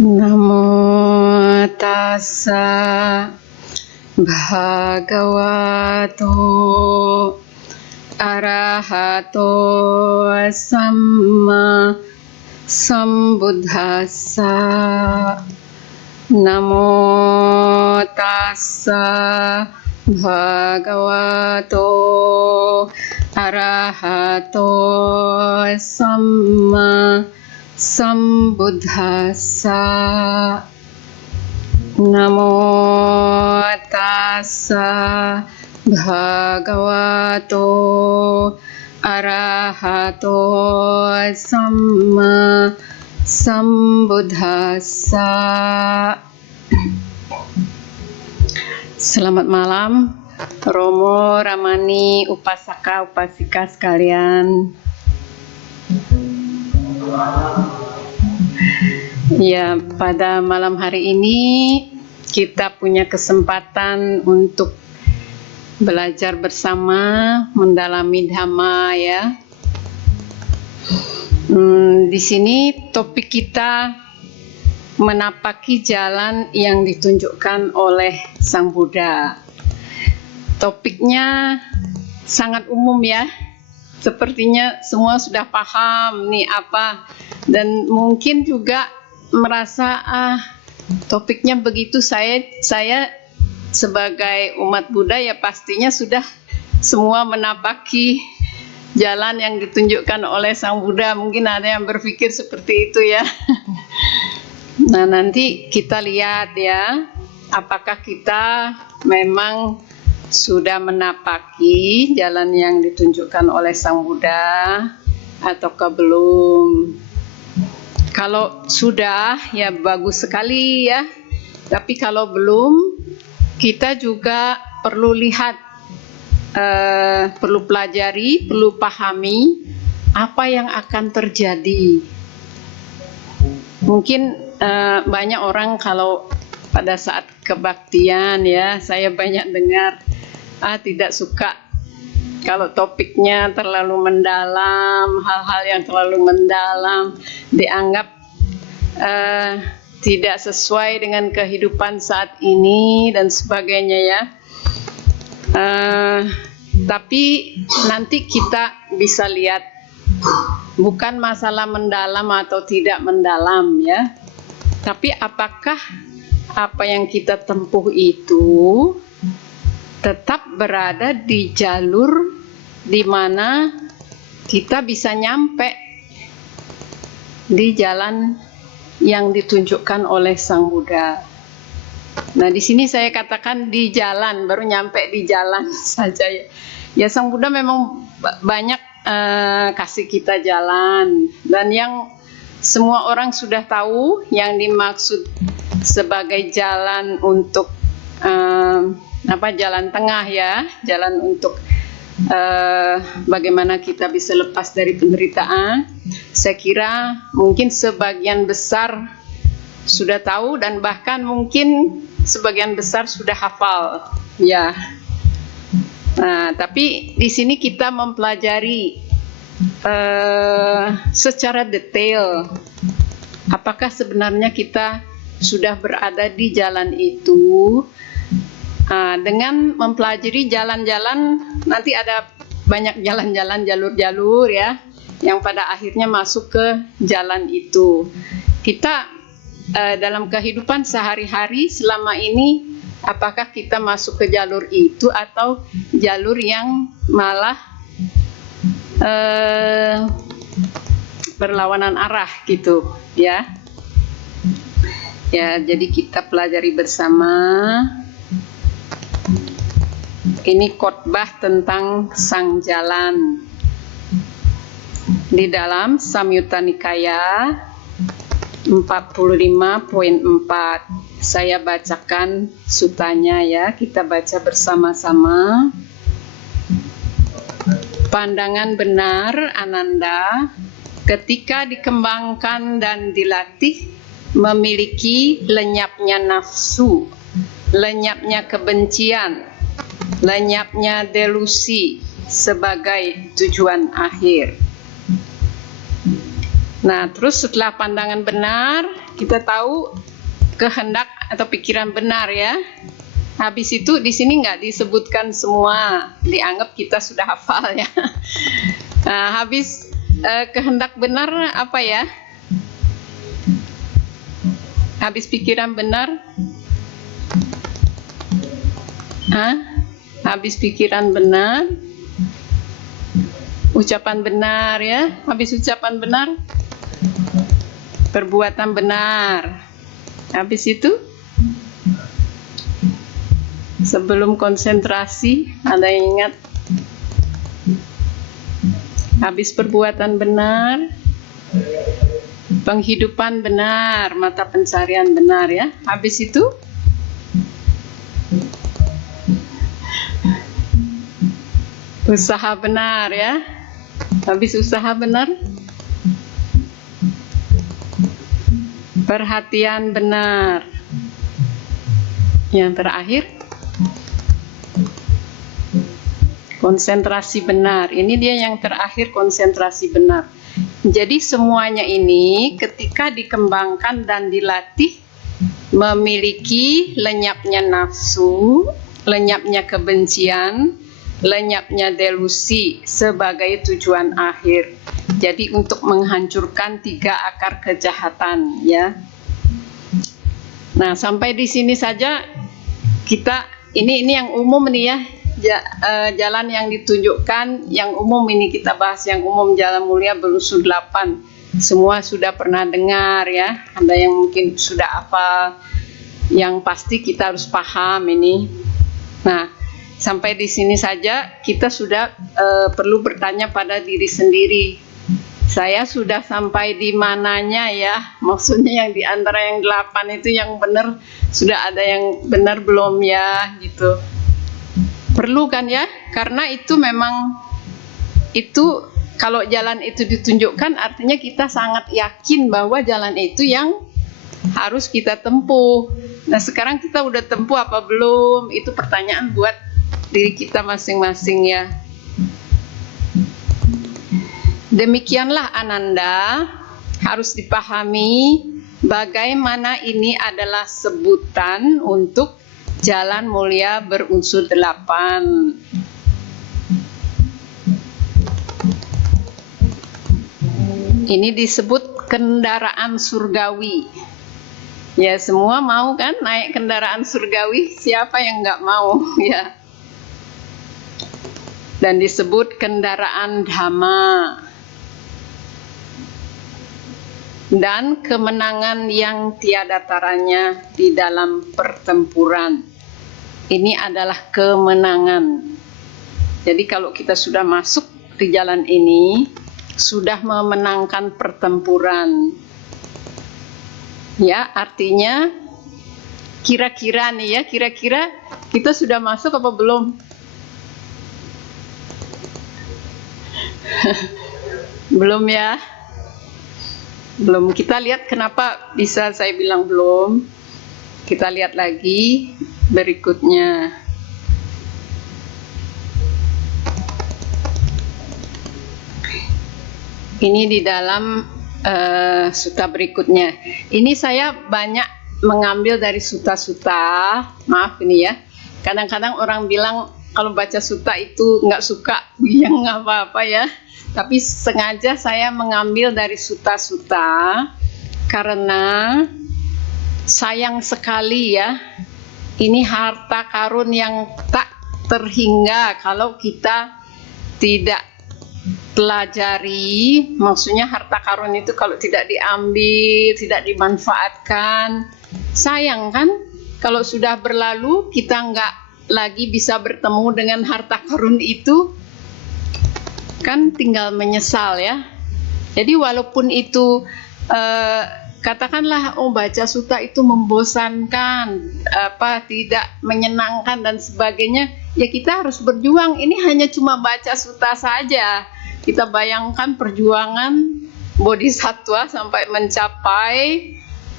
Namo tassa bhagavato arahato samma sambuddhassa. Namo tassa bhagavato arahato samma sambuddhassa. Namo tassa bhagavato arahato samma sambuddhassa. Selamat malam, Romo, Ramani, Upasaka, Upasika sekalian. Ya, pada malam hari ini kita punya kesempatan untuk belajar bersama, mendalami Dhamma ya. Di sini topik kita menapaki jalan yang ditunjukkan oleh Sang Buddha. Topiknya sangat umum ya. Sepertinya semua sudah paham nih apa, dan mungkin juga merasa topiknya begitu. Saya sebagai umat Buddha ya pastinya sudah semua menapaki jalan yang ditunjukkan oleh Sang Buddha. Mungkin ada yang berpikir seperti itu ya. Nah, nanti kita lihat ya, apakah kita memang sudah menapaki jalan yang ditunjukkan oleh Sang Buddha ataukah belum. Kalau sudah ya bagus sekali ya, tapi kalau belum, kita juga perlu lihat, perlu pelajari, perlu pahami apa yang akan terjadi. Mungkin banyak orang kalau pada saat kebaktian ya, saya banyak dengar tidak suka kalau topiknya terlalu mendalam, hal-hal yang terlalu mendalam dianggap tidak sesuai dengan kehidupan saat ini dan sebagainya ya. Tapi nanti kita bisa lihat, bukan masalah mendalam atau tidak mendalam ya, tapi apakah apa yang kita tempuh itu tetap berada di jalur di mana kita bisa nyampe di jalan yang ditunjukkan oleh Sang Buddha. Nah, di sini saya katakan di jalan, baru nyampe di jalan saja ya. Ya, Sang Buddha memang banyak kasih kita jalan, dan yang semua orang sudah tahu yang dimaksud sebagai jalan untuk jalan tengah ya, jalan untuk bagaimana kita bisa lepas dari penderitaan. Saya kira mungkin sebagian besar sudah tahu, dan bahkan mungkin sebagian besar sudah hafal ya. Nah, tapi di sini kita mempelajari secara detail apakah sebenarnya kita sudah berada di jalan itu. Dengan mempelajari jalan-jalan, nanti ada banyak jalan-jalan, jalur-jalur ya, yang pada akhirnya masuk ke jalan itu. Kita dalam kehidupan sehari-hari selama ini, apakah kita masuk ke jalur itu atau jalur yang malah berlawanan arah gitu ya. Ya, jadi kita pelajari bersama. Ini khotbah tentang sang jalan di dalam Samyutta Nikaya 45.4. Saya bacakan sutanya ya, kita baca bersama-sama. Pandangan benar, Ananda, ketika dikembangkan dan dilatih, memiliki lenyapnya nafsu, lenyapnya kebencian, lenyapnya delusi sebagai tujuan akhir. Nah, terus setelah pandangan benar, kita tahu kehendak atau pikiran benar ya. Habis itu di sini nggak disebutkan semua, dianggap kita sudah hafal ya. Nah, habis kehendak benar apa ya? Habis pikiran benar? Habis pikiran benar, ucapan benar ya. Habis ucapan benar, perbuatan benar. Habis itu, sebelum konsentrasi, ada yang ingat? Habis perbuatan benar, penghidupan benar, mata pencarian benar ya. Habis itu, usaha benar ya. Habis usaha benar, perhatian benar. Yang terakhir, konsentrasi benar. Ini dia yang terakhir, konsentrasi benar. Jadi semuanya ini ketika dikembangkan dan dilatih, memiliki lenyapnya nafsu, lenyapnya kebencian, lenyapnya delusi sebagai tujuan akhir. Jadi untuk menghancurkan 3 akar kejahatan ya. Nah, sampai di sini saja kita, ini yang umum nih ya, jalan yang ditunjukkan, yang umum ini kita bahas, yang umum jalan mulia berunsur 8. Semua sudah pernah dengar ya, ada yang mungkin sudah hafal, yang pasti kita harus paham ini. Nah, sampai di sini saja kita sudah perlu bertanya pada diri sendiri. Saya sudah sampai di mananya ya? Maksudnya yang di antara yang 8 itu yang benar, sudah ada yang benar belum ya gitu. Perlu kan ya? Karena itu memang, itu kalau jalan itu ditunjukkan artinya kita sangat yakin bahwa jalan itu yang harus kita tempuh. Nah, sekarang kita udah tempuh apa belum? Itu pertanyaan buat diri kita masing-masing ya. Demikianlah Ananda, harus dipahami bagaimana ini adalah sebutan untuk jalan mulia berunsur 8. Ini disebut kendaraan surgawi. Ya, semua mau kan naik kendaraan surgawi? Siapa yang nggak mau ya? Dan disebut kendaraan dhamma. Dan kemenangan yang tiada taranya di dalam pertempuran. Ini adalah kemenangan. Jadi kalau kita sudah masuk di jalan ini, sudah memenangkan pertempuran. Ya, artinya kira-kira nih ya, kira-kira kita sudah masuk apa belum? Belum ya? Belum. Kita lihat kenapa bisa saya bilang belum. Kita lihat lagi berikutnya. Ini di dalam sutta berikutnya. Ini saya banyak mengambil dari sutta-sutta. Maaf ini ya. Kadang-kadang orang bilang kalau baca sutta itu nggak suka, yang nggak apa-apa ya. Tapi sengaja saya mengambil dari sutta-sutta karena sayang sekali ya, ini harta karun yang tak terhingga kalau kita tidak pelajari. Maksudnya harta karun itu kalau tidak diambil, tidak dimanfaatkan, sayang kan? Kalau sudah berlalu kita nggak lagi bisa bertemu dengan harta karun itu, kan tinggal menyesal ya. Jadi walaupun itu katakanlah baca sutta itu membosankan, tidak menyenangkan dan sebagainya, ya kita harus berjuang. Ini hanya cuma baca sutta saja. Kita bayangkan perjuangan bodhisattva sampai mencapai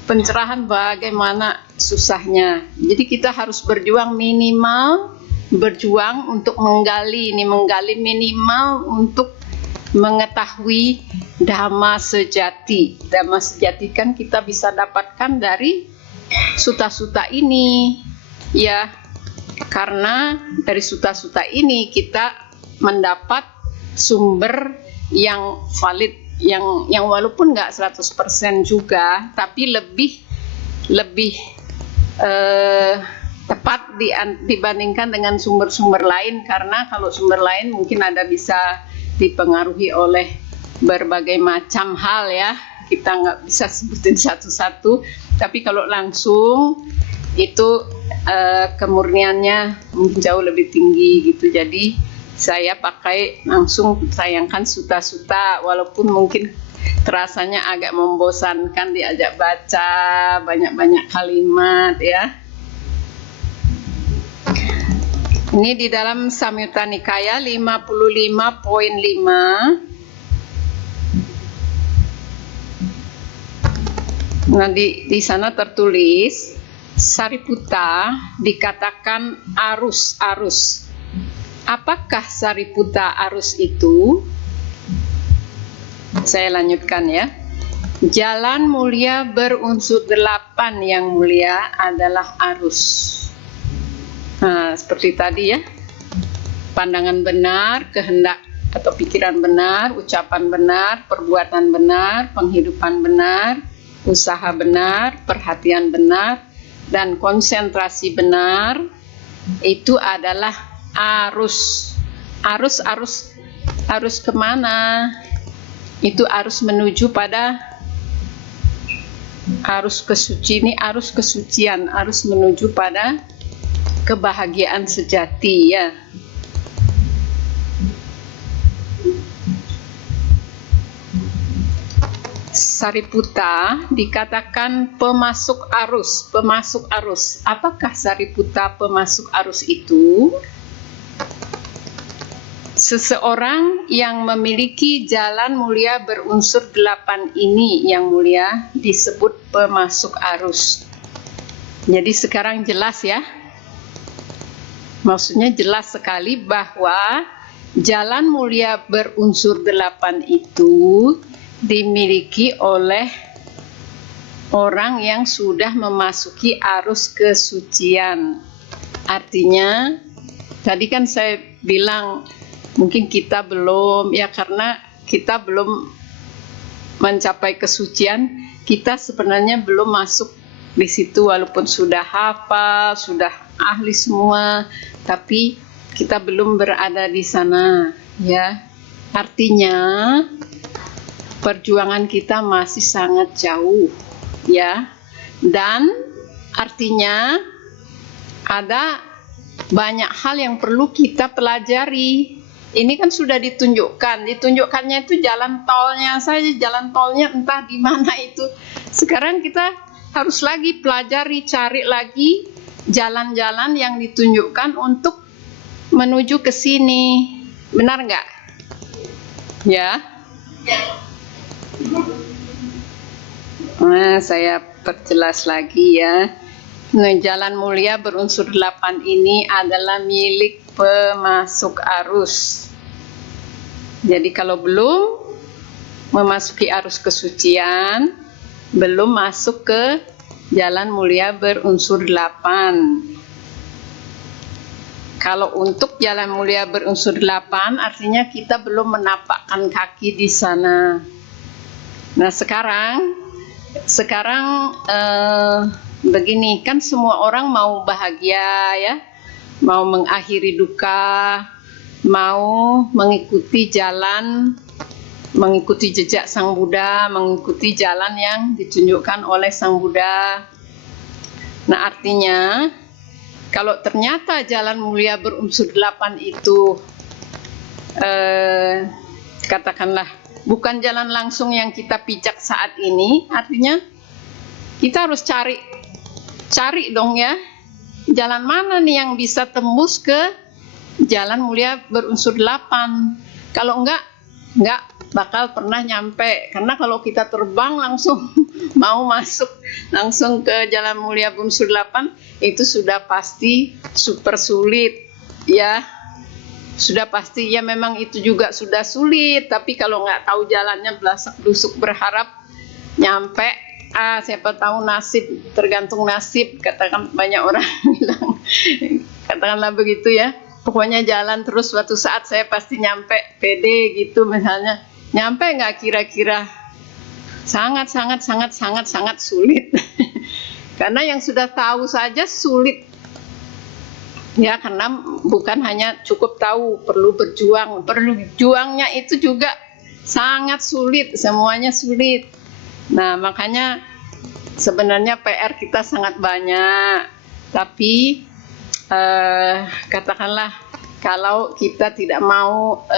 pencerahan, bagaimana susahnya. Jadi kita harus berjuang, minimal berjuang untuk menggali minimal untuk mengetahui dhamma sejati. Dhamma sejati kan kita bisa dapatkan dari sutta-sutta ini, ya. Karena dari sutta-sutta ini kita mendapat sumber yang valid, yang walaupun nggak 100% juga, tapi lebih tepat dibandingkan dengan sumber-sumber lain. Karena kalau sumber lain mungkin ada bisa dipengaruhi oleh berbagai macam hal, ya, kita nggak bisa sebutin satu-satu, tapi kalau langsung itu kemurniannya jauh lebih tinggi gitu. Jadi saya pakai langsung sayangkan sutta-sutta, walaupun mungkin terasanya agak membosankan diajak baca banyak-banyak kalimat, ya. Ini di dalam Samyutta Nikaya 55.5. Nah, di sana tertulis Sariputta dikatakan arus. Apakah Sariputta arus itu? Saya lanjutkan, ya. Jalan mulia berunsur 8 yang mulia adalah arus. Nah, seperti tadi, ya. Pandangan benar, kehendak atau pikiran benar, ucapan benar, perbuatan benar, penghidupan benar, usaha benar, perhatian benar, dan konsentrasi benar, itu adalah arus. Arus kemana? Itu arus menuju pada arus kesuci. Ini arus kesucian, arus menuju pada kebahagiaan sejati, ya. Sariputta dikatakan pemasuk arus. Apakah Sariputta pemasuk arus itu? Seseorang yang memiliki jalan mulia berunsur 8 ini yang mulia disebut pemasuk arus. Jadi sekarang jelas, ya. Maksudnya jelas sekali bahwa jalan mulia berunsur 8 itu dimiliki oleh orang yang sudah memasuki arus kesucian. Artinya, tadi kan saya bilang mungkin kita belum, ya, karena kita belum mencapai kesucian, kita sebenarnya belum masuk di situ, walaupun sudah hafal, sudah ahli semua, tapi kita belum berada di sana, ya. Artinya perjuangan kita masih sangat jauh, ya. Dan artinya ada banyak hal yang perlu kita pelajari. Ini kan sudah ditunjukkannya itu jalan tolnya saja, jalan tolnya entah di mana itu. Sekarang kita harus lagi pelajari, cari lagi jalan-jalan yang ditunjukkan untuk menuju ke sini. Benar nggak? Ya. Nah, saya perjelas lagi, ya. Nah, jalan mulia berunsur 8 ini adalah milik pemasuk arus. Jadi kalau belum memasuki arus kesucian, belum masuk ke jalan mulia berunsur 8. Kalau untuk jalan mulia berunsur 8, artinya kita belum menapakkan kaki di sana. Nah, sekarang begini, kan semua orang mau bahagia, ya, mau mengakhiri duka, mau mengikuti jejak Sang Buddha, mengikuti jalan yang ditunjukkan oleh Sang Buddha. Nah, artinya kalau ternyata jalan mulia berunsur 8 itu katakanlah bukan jalan langsung yang kita pijak saat ini, artinya kita harus cari dong, ya, jalan mana nih yang bisa tembus ke jalan mulia berunsur 8. Kalau enggak bakal pernah nyampe. Karena kalau kita terbang langsung mau masuk langsung ke jalan mulia berunsur 8, itu sudah pasti super sulit, ya. sudah pasti ya memang itu juga sudah sulit, tapi kalau nggak tahu jalannya belasak busuk berharap nyampe, siapa tahu nasib, tergantung nasib, katakan banyak orang bilang, katakanlah begitu ya, pokoknya jalan terus suatu saat saya pasti nyampe, pede gitu misalnya. Nyampe nggak kira-kira? Sangat sulit. Karena yang sudah tahu saja sulit. Ya, karena bukan hanya cukup tahu, perlu berjuang. Berjuangnya itu juga sangat sulit, semuanya sulit. Nah, makanya sebenarnya PR kita sangat banyak. Tapi katakanlah kalau kita tidak mau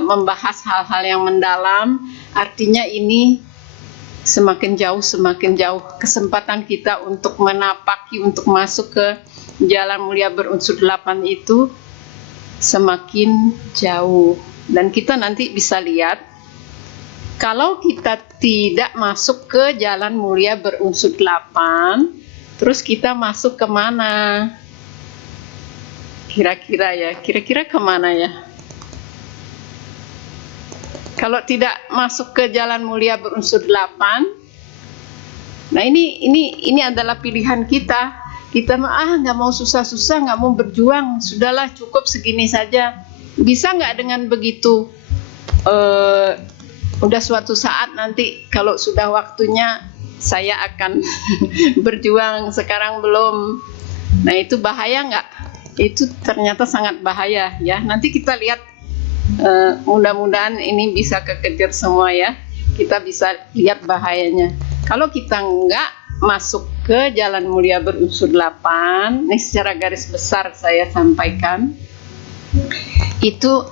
membahas hal-hal yang mendalam, artinya ini semakin jauh kesempatan kita untuk menapaki, untuk masuk ke jalan mulia berunsur 8 itu semakin jauh. Dan kita nanti bisa lihat, kalau kita tidak masuk ke jalan mulia berunsur 8, terus kita masuk kemana? Kira-kira kemana ya? Kalau tidak masuk ke jalan mulia berunsur 8, nah ini adalah pilihan kita. Kita nggak mau susah-susah, nggak mau berjuang, sudahlah cukup segini saja. Bisa nggak dengan begitu? Udah suatu saat nanti kalau sudah waktunya saya akan berjuang, sekarang belum. Nah itu bahaya nggak? Itu ternyata sangat bahaya ya. Nanti kita lihat, mudah-mudahan ini bisa kekejar semua ya. Kita bisa lihat bahayanya. Kalau kita nggak masuk ke jalan mulia berunsur 8, ini secara garis besar saya sampaikan, itu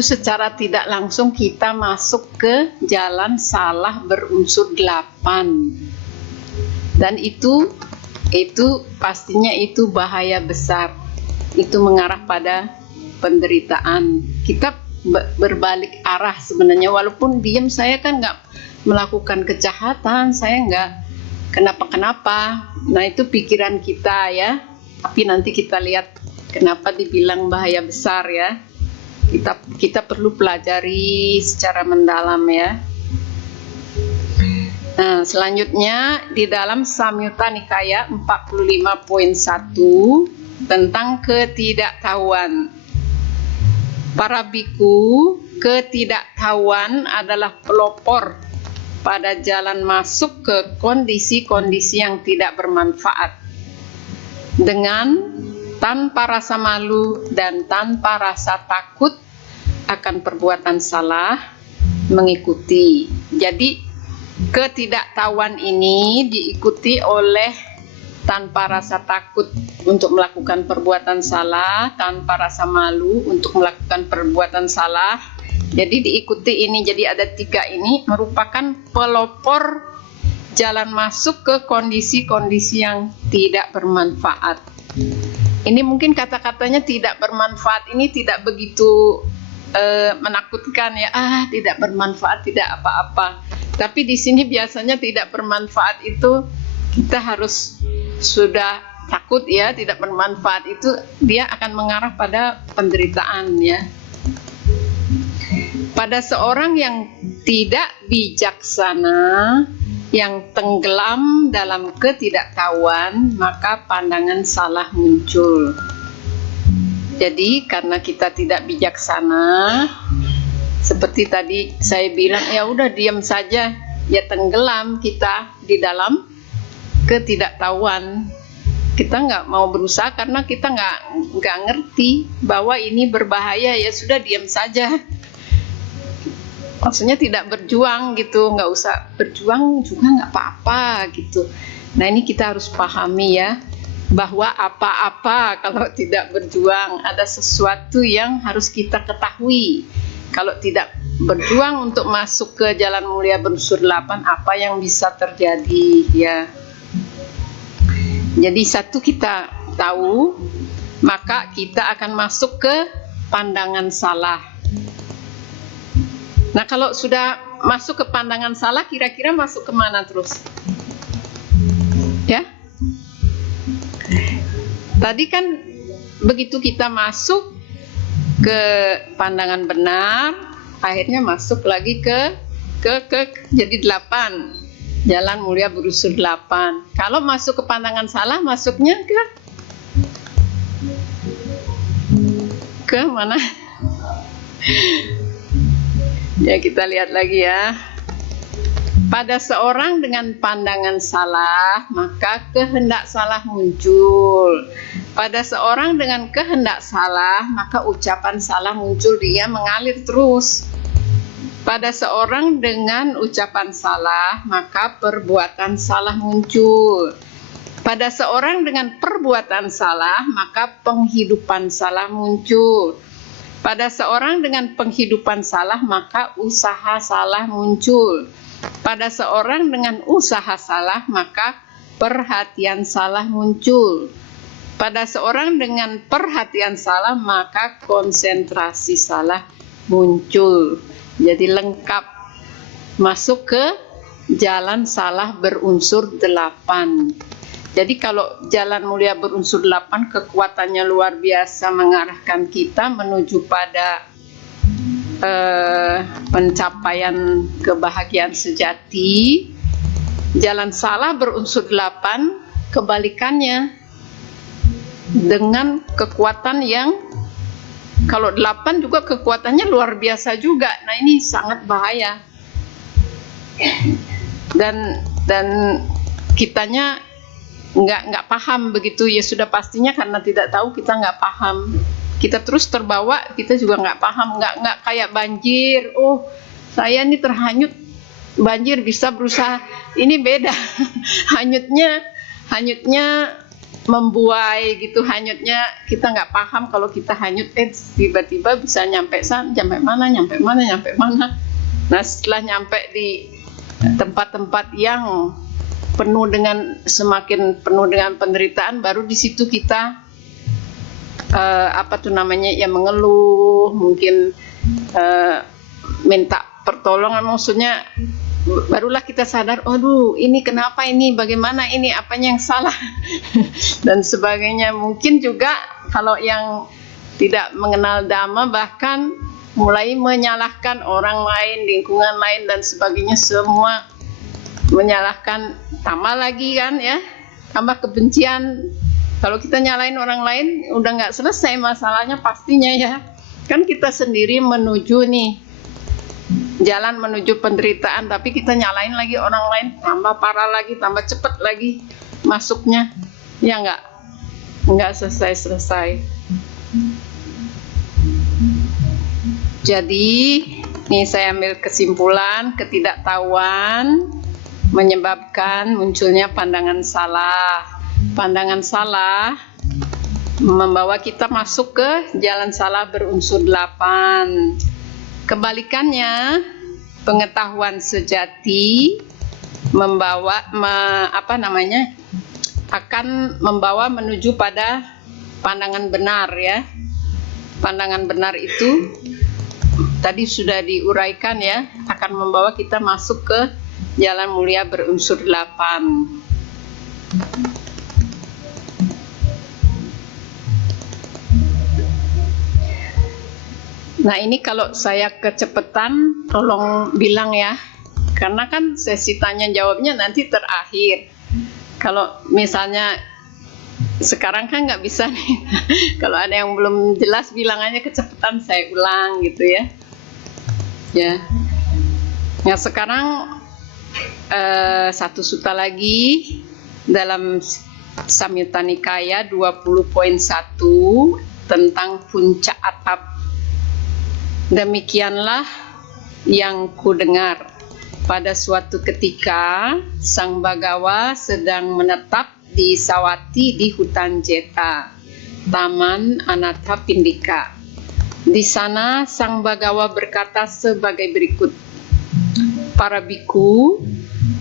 secara tidak langsung kita masuk ke jalan salah berunsur 8, dan itu pastinya itu bahaya besar, itu mengarah pada penderitaan. Kita berbalik arah sebenarnya, walaupun diam saya kan nggak melakukan kejahatan, saya nggak kenapa-kenapa. Nah itu pikiran kita ya, tapi nanti kita lihat kenapa dibilang bahaya besar ya. Kita perlu pelajari secara mendalam ya. Nah selanjutnya di dalam Samyutta Nikaya 45.1 tentang ketidaktahuan. Para biku, ketidaktahuan adalah pelopor pada jalan masuk ke kondisi-kondisi yang tidak bermanfaat, dengan tanpa rasa malu dan tanpa rasa takut akan perbuatan salah mengikuti. Jadi ketidaktahuan ini diikuti oleh tanpa rasa takut untuk melakukan perbuatan salah, tanpa rasa malu untuk melakukan perbuatan salah. Jadi diikuti ini, jadi ada 3 ini merupakan pelopor jalan masuk ke kondisi-kondisi yang tidak bermanfaat. Ini mungkin kata-katanya tidak bermanfaat, ini tidak begitu menakutkan ya, tidak bermanfaat, tidak apa-apa. Tapi di sini biasanya tidak bermanfaat itu kita harus sudah takut ya, tidak bermanfaat itu dia akan mengarah pada penderitaan ya. Pada seorang yang tidak bijaksana, yang tenggelam dalam ketidaktahuan, maka pandangan salah muncul. Jadi karena kita tidak bijaksana, seperti tadi saya bilang, ya udah diam saja, ya tenggelam kita di dalam ketidaktahuan. Kita nggak mau berusaha karena kita nggak ngerti bahwa ini berbahaya, ya sudah diam saja. Maksudnya tidak berjuang gitu, nggak usah berjuang juga nggak apa-apa gitu. Nah ini kita harus pahami ya, bahwa apa-apa kalau tidak berjuang, ada sesuatu yang harus kita ketahui. Kalau tidak berjuang untuk masuk ke jalan mulia berunsur 8, apa yang bisa terjadi ya. Jadi satu kita tahu, maka kita akan masuk ke pandangan salah. Nah kalau sudah masuk ke pandangan salah, kira-kira masuk kemana terus? Ya, tadi kan begitu kita masuk, ke pandangan benar, akhirnya masuk lagi ke jadi 8. Jalan mulia berunsur 8. Kalau masuk ke pandangan salah, masuknya ke mana? Ya, kita lihat lagi ya. Pada seorang dengan pandangan salah, maka kehendak salah muncul. Pada seorang dengan kehendak salah, maka ucapan salah muncul, dia mengalir terus. Pada seorang dengan ucapan salah, maka perbuatan salah muncul. Pada seorang dengan perbuatan salah, maka penghidupan salah muncul. Pada seorang dengan penghidupan salah, maka usaha salah muncul. Pada seorang dengan usaha salah, maka perhatian salah muncul. Pada seorang dengan perhatian salah, maka konsentrasi salah muncul. Jadi lengkap masuk ke jalan salah berunsur 8. Jadi kalau jalan mulia berunsur 8 kekuatannya luar biasa mengarahkan kita menuju pada pencapaian kebahagiaan sejati. Jalan salah berunsur 8 kebalikannya, dengan kekuatan yang kalau 8 juga kekuatannya luar biasa juga. Nah, ini sangat bahaya. Dan kitanya nggak paham begitu ya, sudah pastinya karena tidak tahu, kita nggak paham. Kita terus terbawa, kita juga nggak paham, nggak kayak banjir. Oh, saya ini terhanyut banjir, bisa berusaha. Ini beda. hanyutnya membuai gitu, hanyutnya kita nggak paham. Kalau kita hanyut, tiba-tiba bisa nyampe mana. Nah, setelah nyampe di tempat-tempat yang semakin penuh dengan penderitaan, baru di situ kita mengeluh, mungkin minta pertolongan, maksudnya barulah kita sadar, aduh ini kenapa ini, bagaimana ini, apanya yang salah dan sebagainya. Mungkin juga kalau yang tidak mengenal Dhamma bahkan mulai menyalahkan orang lain, lingkungan lain dan sebagainya, semua menyalahkan, tambah lagi kan ya, tambah kebencian. Kalau kita nyalain orang lain udah nggak selesai masalahnya pastinya ya. Kan kita sendiri menuju nih jalan menuju penderitaan, tapi kita nyalain lagi orang lain, tambah parah lagi, tambah cepat lagi masuknya. Ya nggak selesai. Jadi nih saya ambil kesimpulan, ketidaktahuan menyebabkan munculnya pandangan salah. Pandangan salah membawa kita masuk ke jalan salah berunsur 8. Kebalikannya, pengetahuan sejati akan membawa menuju pada pandangan benar ya. Pandangan benar itu tadi sudah diuraikan ya, akan membawa kita masuk ke jalan mulia berunsur 8. Nah, ini kalau saya kecepatan tolong bilang ya, karena kan sesi tanya jawabnya nanti terakhir. Kalau misalnya sekarang kan nggak bisa nih, kalau ada yang belum jelas bilang aja kecepatan, saya ulang gitu ya. Nah, sekarang satu sutta lagi dalam Samyutta Nikaya 20.1 tentang puncak atap. Demikianlah yang kudengar. Pada suatu ketika, Sang Bagawa sedang menetap di Sawati di hutan Jeta, Taman Anathapindika. Di sana, Sang Bagawa berkata sebagai berikut. Para biku,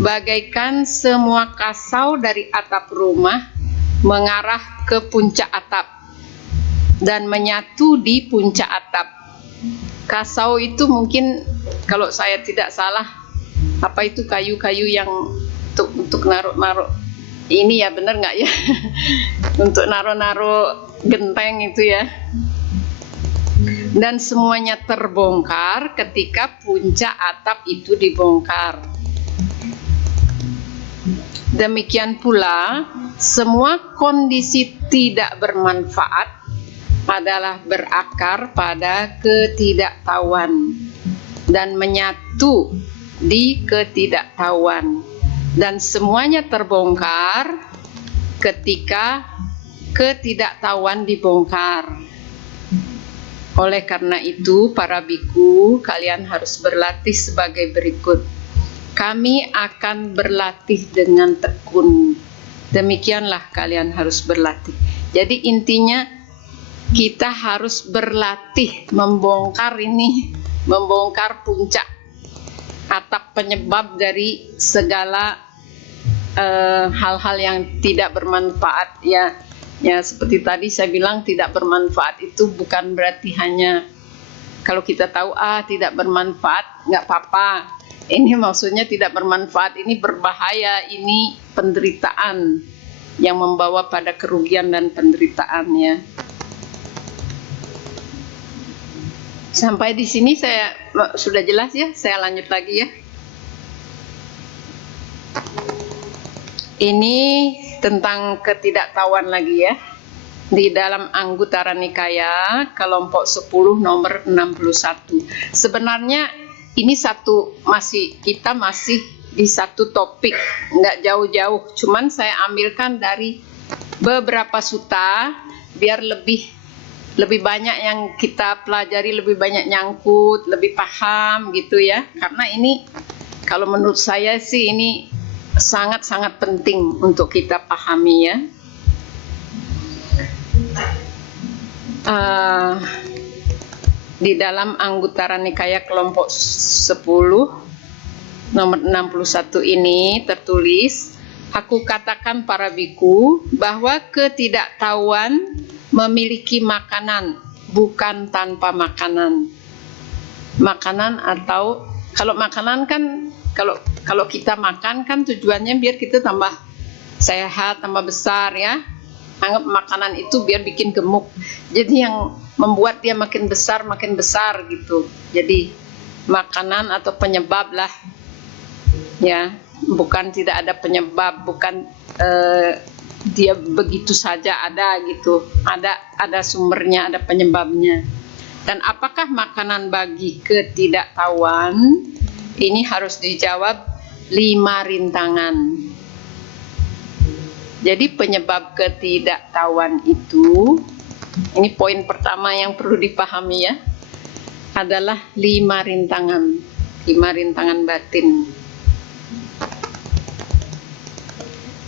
bagaikan semua kasau dari atap rumah mengarah ke puncak atap dan menyatu di puncak atap. Kasau itu mungkin kalau saya tidak salah, apa itu kayu-kayu yang untuk naruh ini ya, benar nggak ya? Untuk naruh genteng itu ya. dan semuanya terbongkar ketika puncak atap itu dibongkar. Demikian pula, semua kondisi tidak bermanfaat adalah berakar pada ketidaktahuan dan menyatu di ketidaktahuan, dan semuanya terbongkar ketika ketidaktahuan dibongkar. Oleh karena itu, para biku, kalian harus berlatih sebagai berikut. Kami akan berlatih dengan tekun. Demikianlah kalian harus berlatih. Jadi intinya kita harus berlatih membongkar ini, membongkar puncak atap penyebab dari segala hal-hal yang tidak bermanfaat ya. Ya, seperti tadi saya bilang, tidak bermanfaat itu bukan berarti hanya kalau kita tahu tidak bermanfaat nggak apa-apa. Ini maksudnya tidak bermanfaat, ini berbahaya, ini penderitaan yang membawa pada kerugian dan penderitaan ya. Sampai di sini saya sudah jelas ya, saya lanjut lagi ya. Ini tentang ketidaktahuan lagi ya. Di dalam Anguttara Nikaya kelompok 10 nomor 61. Sebenarnya ini kita masih di satu topik, nggak jauh-jauh. Cuman saya ambilkan dari beberapa sutta biar lebih banyak yang kita pelajari, lebih banyak nyangkut, lebih paham gitu ya. Karena ini kalau menurut saya sih ini sangat-sangat penting untuk kita pahami ya. Di dalam Anguttara Nikaya kelompok 10 nomor 61 ini tertulis, aku katakan para biku bahwa ketidaktahuan memiliki makanan, bukan tanpa makanan. Makanan atau kalau makanan kan kalau kita makan kan tujuannya biar kita tambah sehat, tambah besar ya. Anggap makanan itu biar bikin gemuk. Jadi yang membuat dia makin besar gitu. Jadi makanan atau penyebab lah. Ya, bukan tidak ada penyebab, bukan dia begitu saja ada gitu. Ada sumbernya, ada penyebabnya. Dan apakah makanan bagi ketidaktahuan? Ini harus dijawab 5 rintangan. Jadi penyebab ketidaktahuan itu, ini poin pertama yang perlu dipahami ya, adalah 5 rintangan. 5 rintangan batin.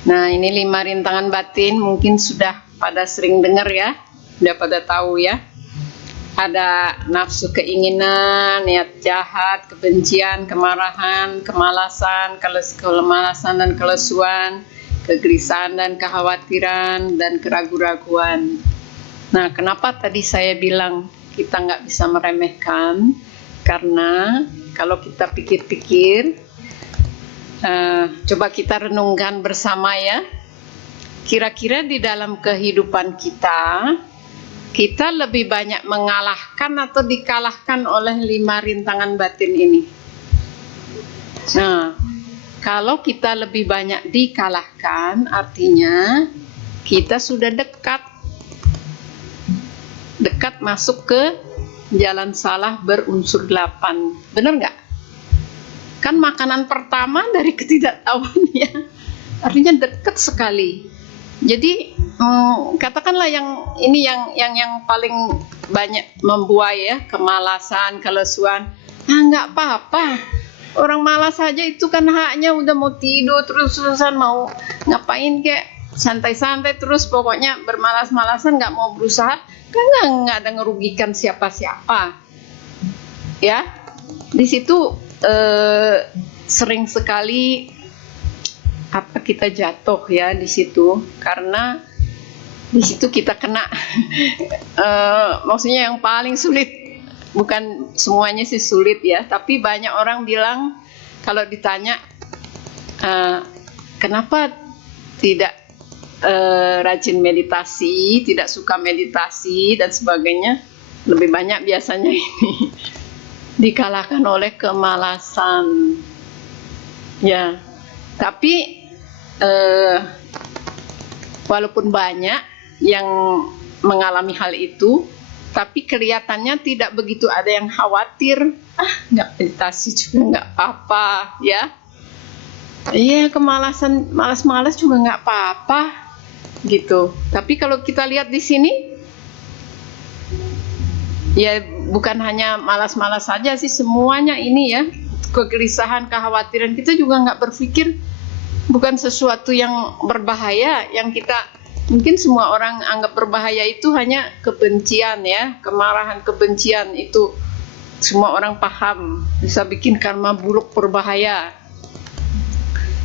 Nah, ini 5 rintangan batin mungkin sudah pada sering dengar ya, sudah pada tahu ya. Ada nafsu keinginan, niat jahat, kebencian, kemarahan, kemalasan, kemalasan dan kelesuan, kegelisahan dan kekhawatiran, dan keraguan-raguan. Nah, kenapa tadi saya bilang kita nggak bisa meremehkan? Karena kalau kita pikir-pikir, coba kita renungkan bersama ya. Kira-kira di dalam kehidupan kita lebih banyak mengalahkan atau dikalahkan oleh 5 rintangan batin ini. Nah, kalau kita lebih banyak dikalahkan, artinya kita sudah dekat masuk ke jalan salah berunsur 8. Benar nggak? Kan makanan pertama dari ketidaktahuan ya. Artinya dekat sekali. Jadi katakanlah yang ini yang paling banyak membuai ya, kemalasan, kelesuan. Nggak apa-apa. Orang malas saja itu kan haknya, udah mau tidur terus-terusan, mau ngapain kayak santai-santai terus, pokoknya bermalas-malasan, nggak mau berusaha, kan nggak ada ngerugikan siapa-siapa. Ya, di situ sering sekali kita jatuh ya di situ, karena di situ kita kena maksudnya yang paling sulit, bukan semuanya sih sulit ya, tapi banyak orang bilang kalau ditanya kenapa tidak rajin meditasi, tidak suka meditasi dan sebagainya, lebih banyak biasanya ini dikalahkan oleh kemalasan. Ya, tapi walaupun banyak yang mengalami hal itu, tapi kelihatannya tidak begitu ada yang khawatir. Nggak meditasi juga nggak apa-apa, ya. Iya, kemalasan, malas-malas juga nggak apa-apa, gitu. Tapi kalau kita lihat di sini, ya bukan hanya malas-malas saja sih, semuanya ini ya, kegelisahan, kekhawatiran, kita juga nggak berpikir bukan sesuatu yang berbahaya, yang kita mungkin semua orang anggap berbahaya itu hanya kebencian ya, kemarahan, kebencian itu semua orang paham, bisa bikin karma buruk berbahaya.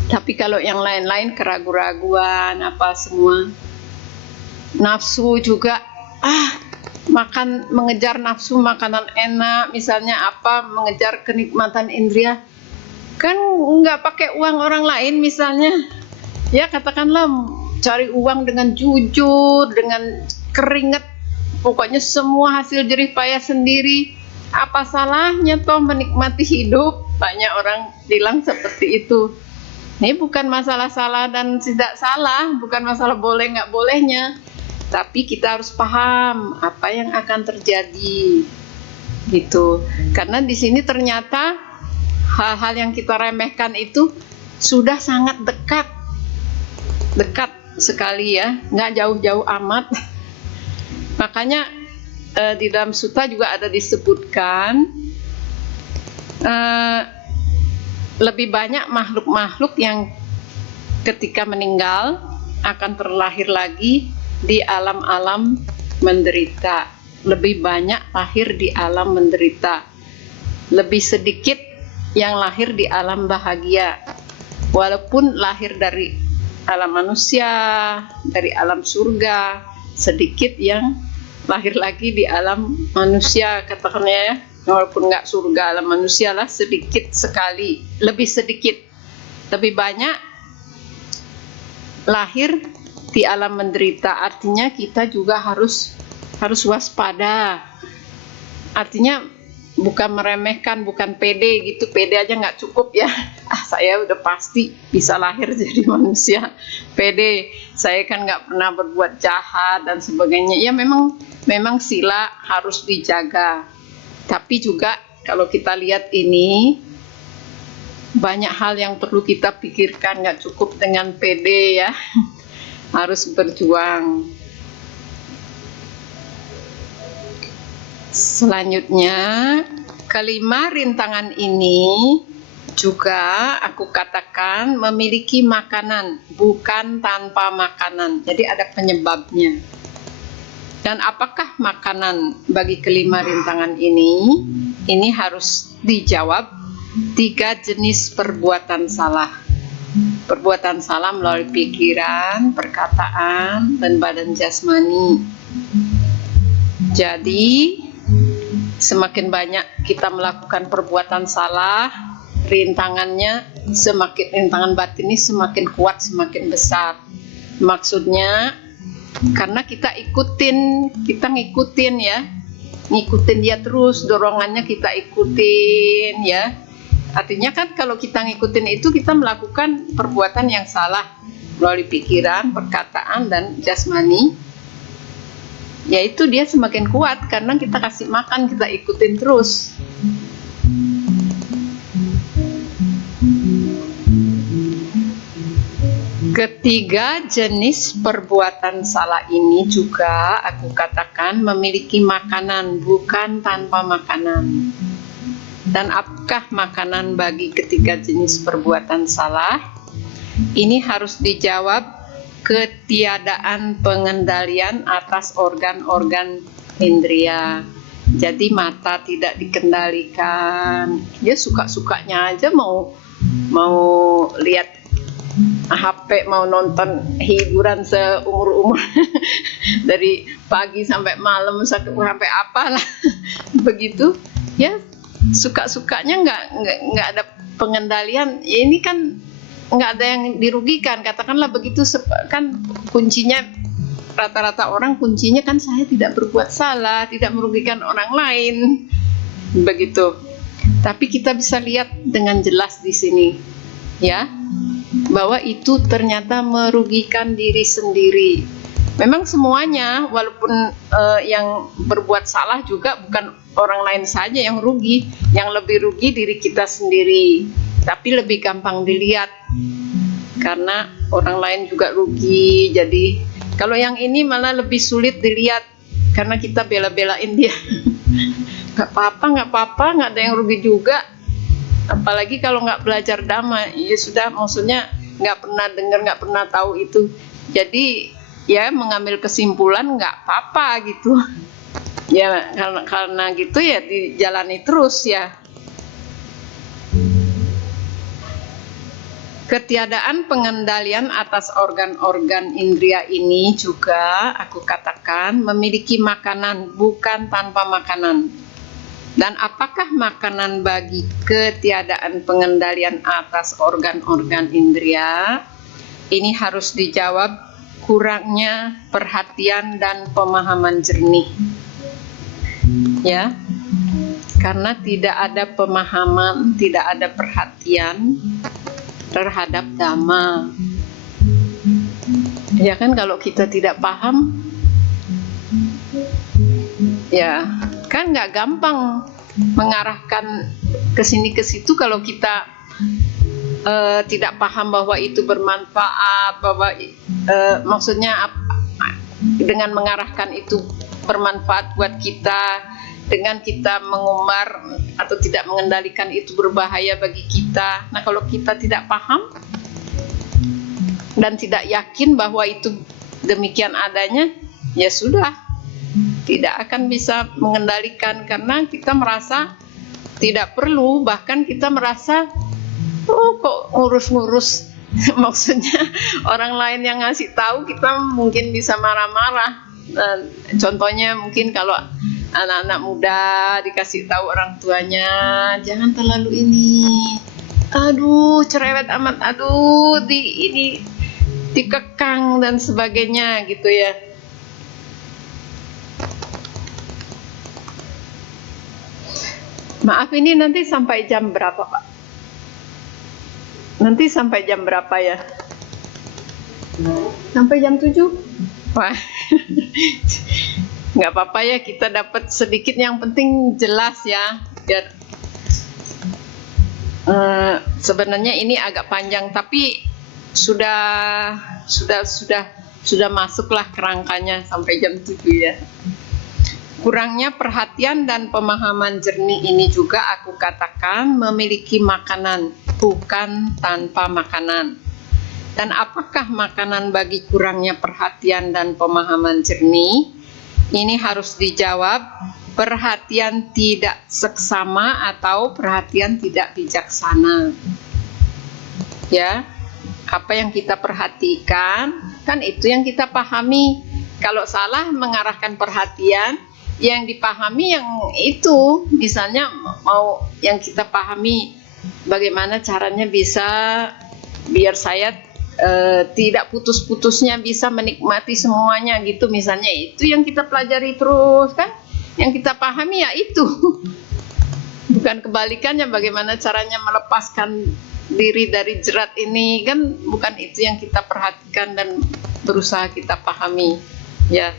Tapi kalau yang lain-lain, keraguan-raguan, apa semua, nafsu juga, makan, mengejar nafsu makanan enak, misalnya apa, mengejar kenikmatan indria, kan nggak pakai uang orang lain misalnya, ya katakanlah cari uang dengan jujur, dengan keringat, pokoknya semua hasil jerih payah sendiri, apa salahnya toh menikmati hidup? Banyak orang bilang seperti itu. Ini bukan masalah salah dan tidak salah, bukan masalah boleh nggak bolehnya, tapi kita harus paham apa yang akan terjadi, gitu. Karena di sini ternyata hal-hal yang kita remehkan itu sudah sangat dekat sekali ya, nggak jauh-jauh amat. Makanya di dalam sutta juga ada disebutkan lebih banyak makhluk-makhluk yang ketika meninggal akan terlahir lagi di alam-alam menderita. Lebih banyak lahir di alam menderita, lebih sedikit yang lahir di alam bahagia. Walaupun lahir dari alam manusia, dari alam surga, sedikit yang lahir lagi di alam manusia, katakannya ya. Walaupun nggak surga, alam manusia lah, sedikit sekali, lebih sedikit. Lebih banyak lahir di alam menderita, artinya kita juga harus waspada. Artinya bukan meremehkan, bukan pede gitu, pede aja nggak cukup ya. Saya udah pasti bisa lahir jadi manusia, pede. Saya kan nggak pernah berbuat jahat dan sebagainya. Ya memang sila harus dijaga. Tapi juga kalau kita lihat ini, banyak hal yang perlu kita pikirkan, nggak cukup dengan pede ya. Harus berjuang. Selanjutnya, kelima rintangan ini juga aku katakan memiliki makanan, bukan tanpa makanan. Jadi ada penyebabnya. Dan apakah makanan bagi kelima rintangan ini? Ini harus dijawab 3 jenis perbuatan salah. Perbuatan salah melalui pikiran, perkataan, dan badan jasmani. Jadi, semakin banyak kita melakukan perbuatan salah, rintangannya rintangan batin ini semakin kuat, semakin besar. Maksudnya, karena kita ngikutin ya, ngikutin dia terus, dorongannya kita ikutin ya. Artinya kan kalau kita ngikutin itu, kita melakukan perbuatan yang salah melalui pikiran, perkataan, dan jasmani. Yaitu dia semakin kuat karena kita kasih makan, kita ikutin terus. Ketiga jenis perbuatan salah ini juga aku katakan memiliki makanan, bukan tanpa makanan. Dan apakah makanan bagi ketiga jenis perbuatan salah? Ini harus dijawab ketiadaan pengendalian atas organ-organ indria. Jadi mata tidak dikendalikan. Dia suka-sukanya aja mau lihat HP, mau nonton hiburan seumur-umur dari pagi sampai malam, sampai apalah begitu ya, suka-sukanya, nggak ada pengendalian. Ya, ini kan nggak ada yang dirugikan, katakanlah begitu. Kan kuncinya rata-rata orang kuncinya kan saya tidak berbuat salah, tidak merugikan orang lain, begitu. Tapi kita bisa lihat dengan jelas di sini, ya, bahwa itu ternyata merugikan diri sendiri. Memang semuanya, walaupun yang berbuat salah juga bukan orang lain saja yang rugi, yang lebih rugi diri kita sendiri. Tapi lebih gampang dilihat karena orang lain juga rugi. Jadi kalau yang ini malah lebih sulit dilihat karena kita bela-belain dia. Nggak apa-apa, nggak ada yang rugi juga. Apalagi kalau nggak belajar dhamma, ya sudah, maksudnya nggak pernah dengar, nggak pernah tahu itu. Jadi ya mengambil kesimpulan nggak apa-apa gitu. Ya karena gitu ya dijalani terus ya. Ketiadaan pengendalian atas organ-organ indria ini juga aku katakan memiliki makanan bukan tanpa makanan. Dan apakah makanan bagi ketiadaan pengendalian atas organ-organ indria? Ini harus dijawab kurangnya perhatian dan pemahaman jernih. Ya. Karena tidak ada pemahaman, tidak ada perhatian terhadap dhamma. Ya kan, kalau kita tidak paham, ya kan nggak gampang mengarahkan ke sini ke situ kalau kita tidak paham bahwa itu bermanfaat, bahwa maksudnya dengan mengarahkan itu bermanfaat buat kita, dengan kita mengumbar atau tidak mengendalikan itu berbahaya bagi kita. Nah, kalau kita tidak paham dan tidak yakin bahwa itu demikian adanya, ya sudah, tidak akan bisa mengendalikan karena kita merasa tidak perlu, bahkan kita merasa kok ngurus-ngurus. Maksudnya orang lain yang ngasih tahu kita mungkin bisa marah-marah. Nah, contohnya mungkin kalau anak-anak muda dikasih tahu orang tuanya, jangan terlalu ini, aduh cerewet amat, aduh ini dikekang dan sebagainya gitu ya. Maaf, ini nanti sampai jam berapa, Pak? Nanti sampai jam berapa ya? Sampai jam 7? Wah. Nggak apa-apa ya, kita dapat sedikit, yang penting jelas ya. Biar sebenarnya ini agak panjang, tapi sudah masuklah kerangkanya sampai jam 7 ya. Kurangnya perhatian dan pemahaman jernih ini juga aku katakan memiliki makanan bukan tanpa makanan. Dan apakah makanan bagi kurangnya perhatian dan pemahaman jernih? Ini harus dijawab perhatian tidak seksama atau perhatian tidak bijaksana. Ya, apa yang kita perhatikan kan itu yang kita pahami. Kalau salah mengarahkan perhatian, yang dipahami yang itu, misalnya mau yang kita pahami bagaimana caranya bisa biar saya tidak putus-putusnya bisa menikmati semuanya gitu, misalnya itu yang kita pelajari terus kan, yang kita pahami ya itu. Bukan kebalikannya, bagaimana caranya melepaskan diri dari jerat ini kan, bukan itu yang kita perhatikan dan berusaha kita pahami ya.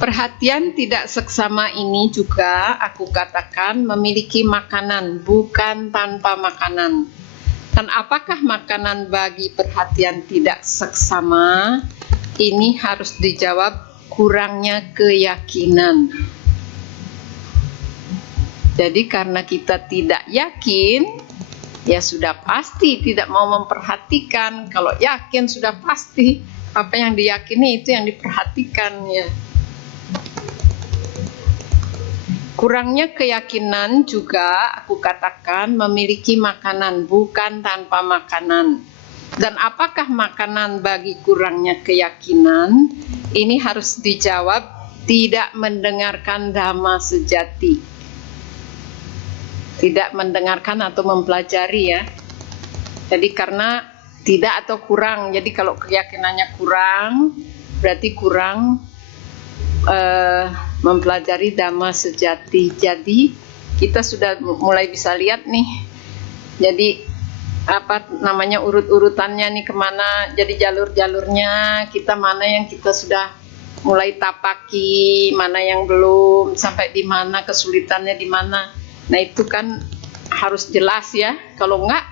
Perhatian tidak seksama ini juga aku katakan memiliki makanan bukan tanpa makanan. Dan apakah makanan bagi perhatian tidak seksama? Ini harus dijawab kurangnya keyakinan. Jadi karena kita tidak yakin, ya sudah pasti tidak mau memperhatikan. Kalau yakin sudah pasti apa yang diyakini itu yang diperhatikan ya. Kurangnya keyakinan juga aku katakan memiliki makanan bukan tanpa makanan. Dan apakah makanan bagi kurangnya keyakinan? Ini harus dijawab tidak mendengarkan dhamma sejati. Tidak mendengarkan atau mempelajari ya. Jadi karena tidak atau kurang. Jadi kalau keyakinannya kurang, berarti kurang mempelajari Dhamma sejati. Jadi kita sudah mulai bisa lihat nih. Jadi apa namanya urut-urutannya nih kemana, jadi jalur-jalurnya kita mana yang kita sudah mulai tapaki, mana yang belum, sampai di mana kesulitannya di mana. Nah itu kan harus jelas ya. Kalau enggak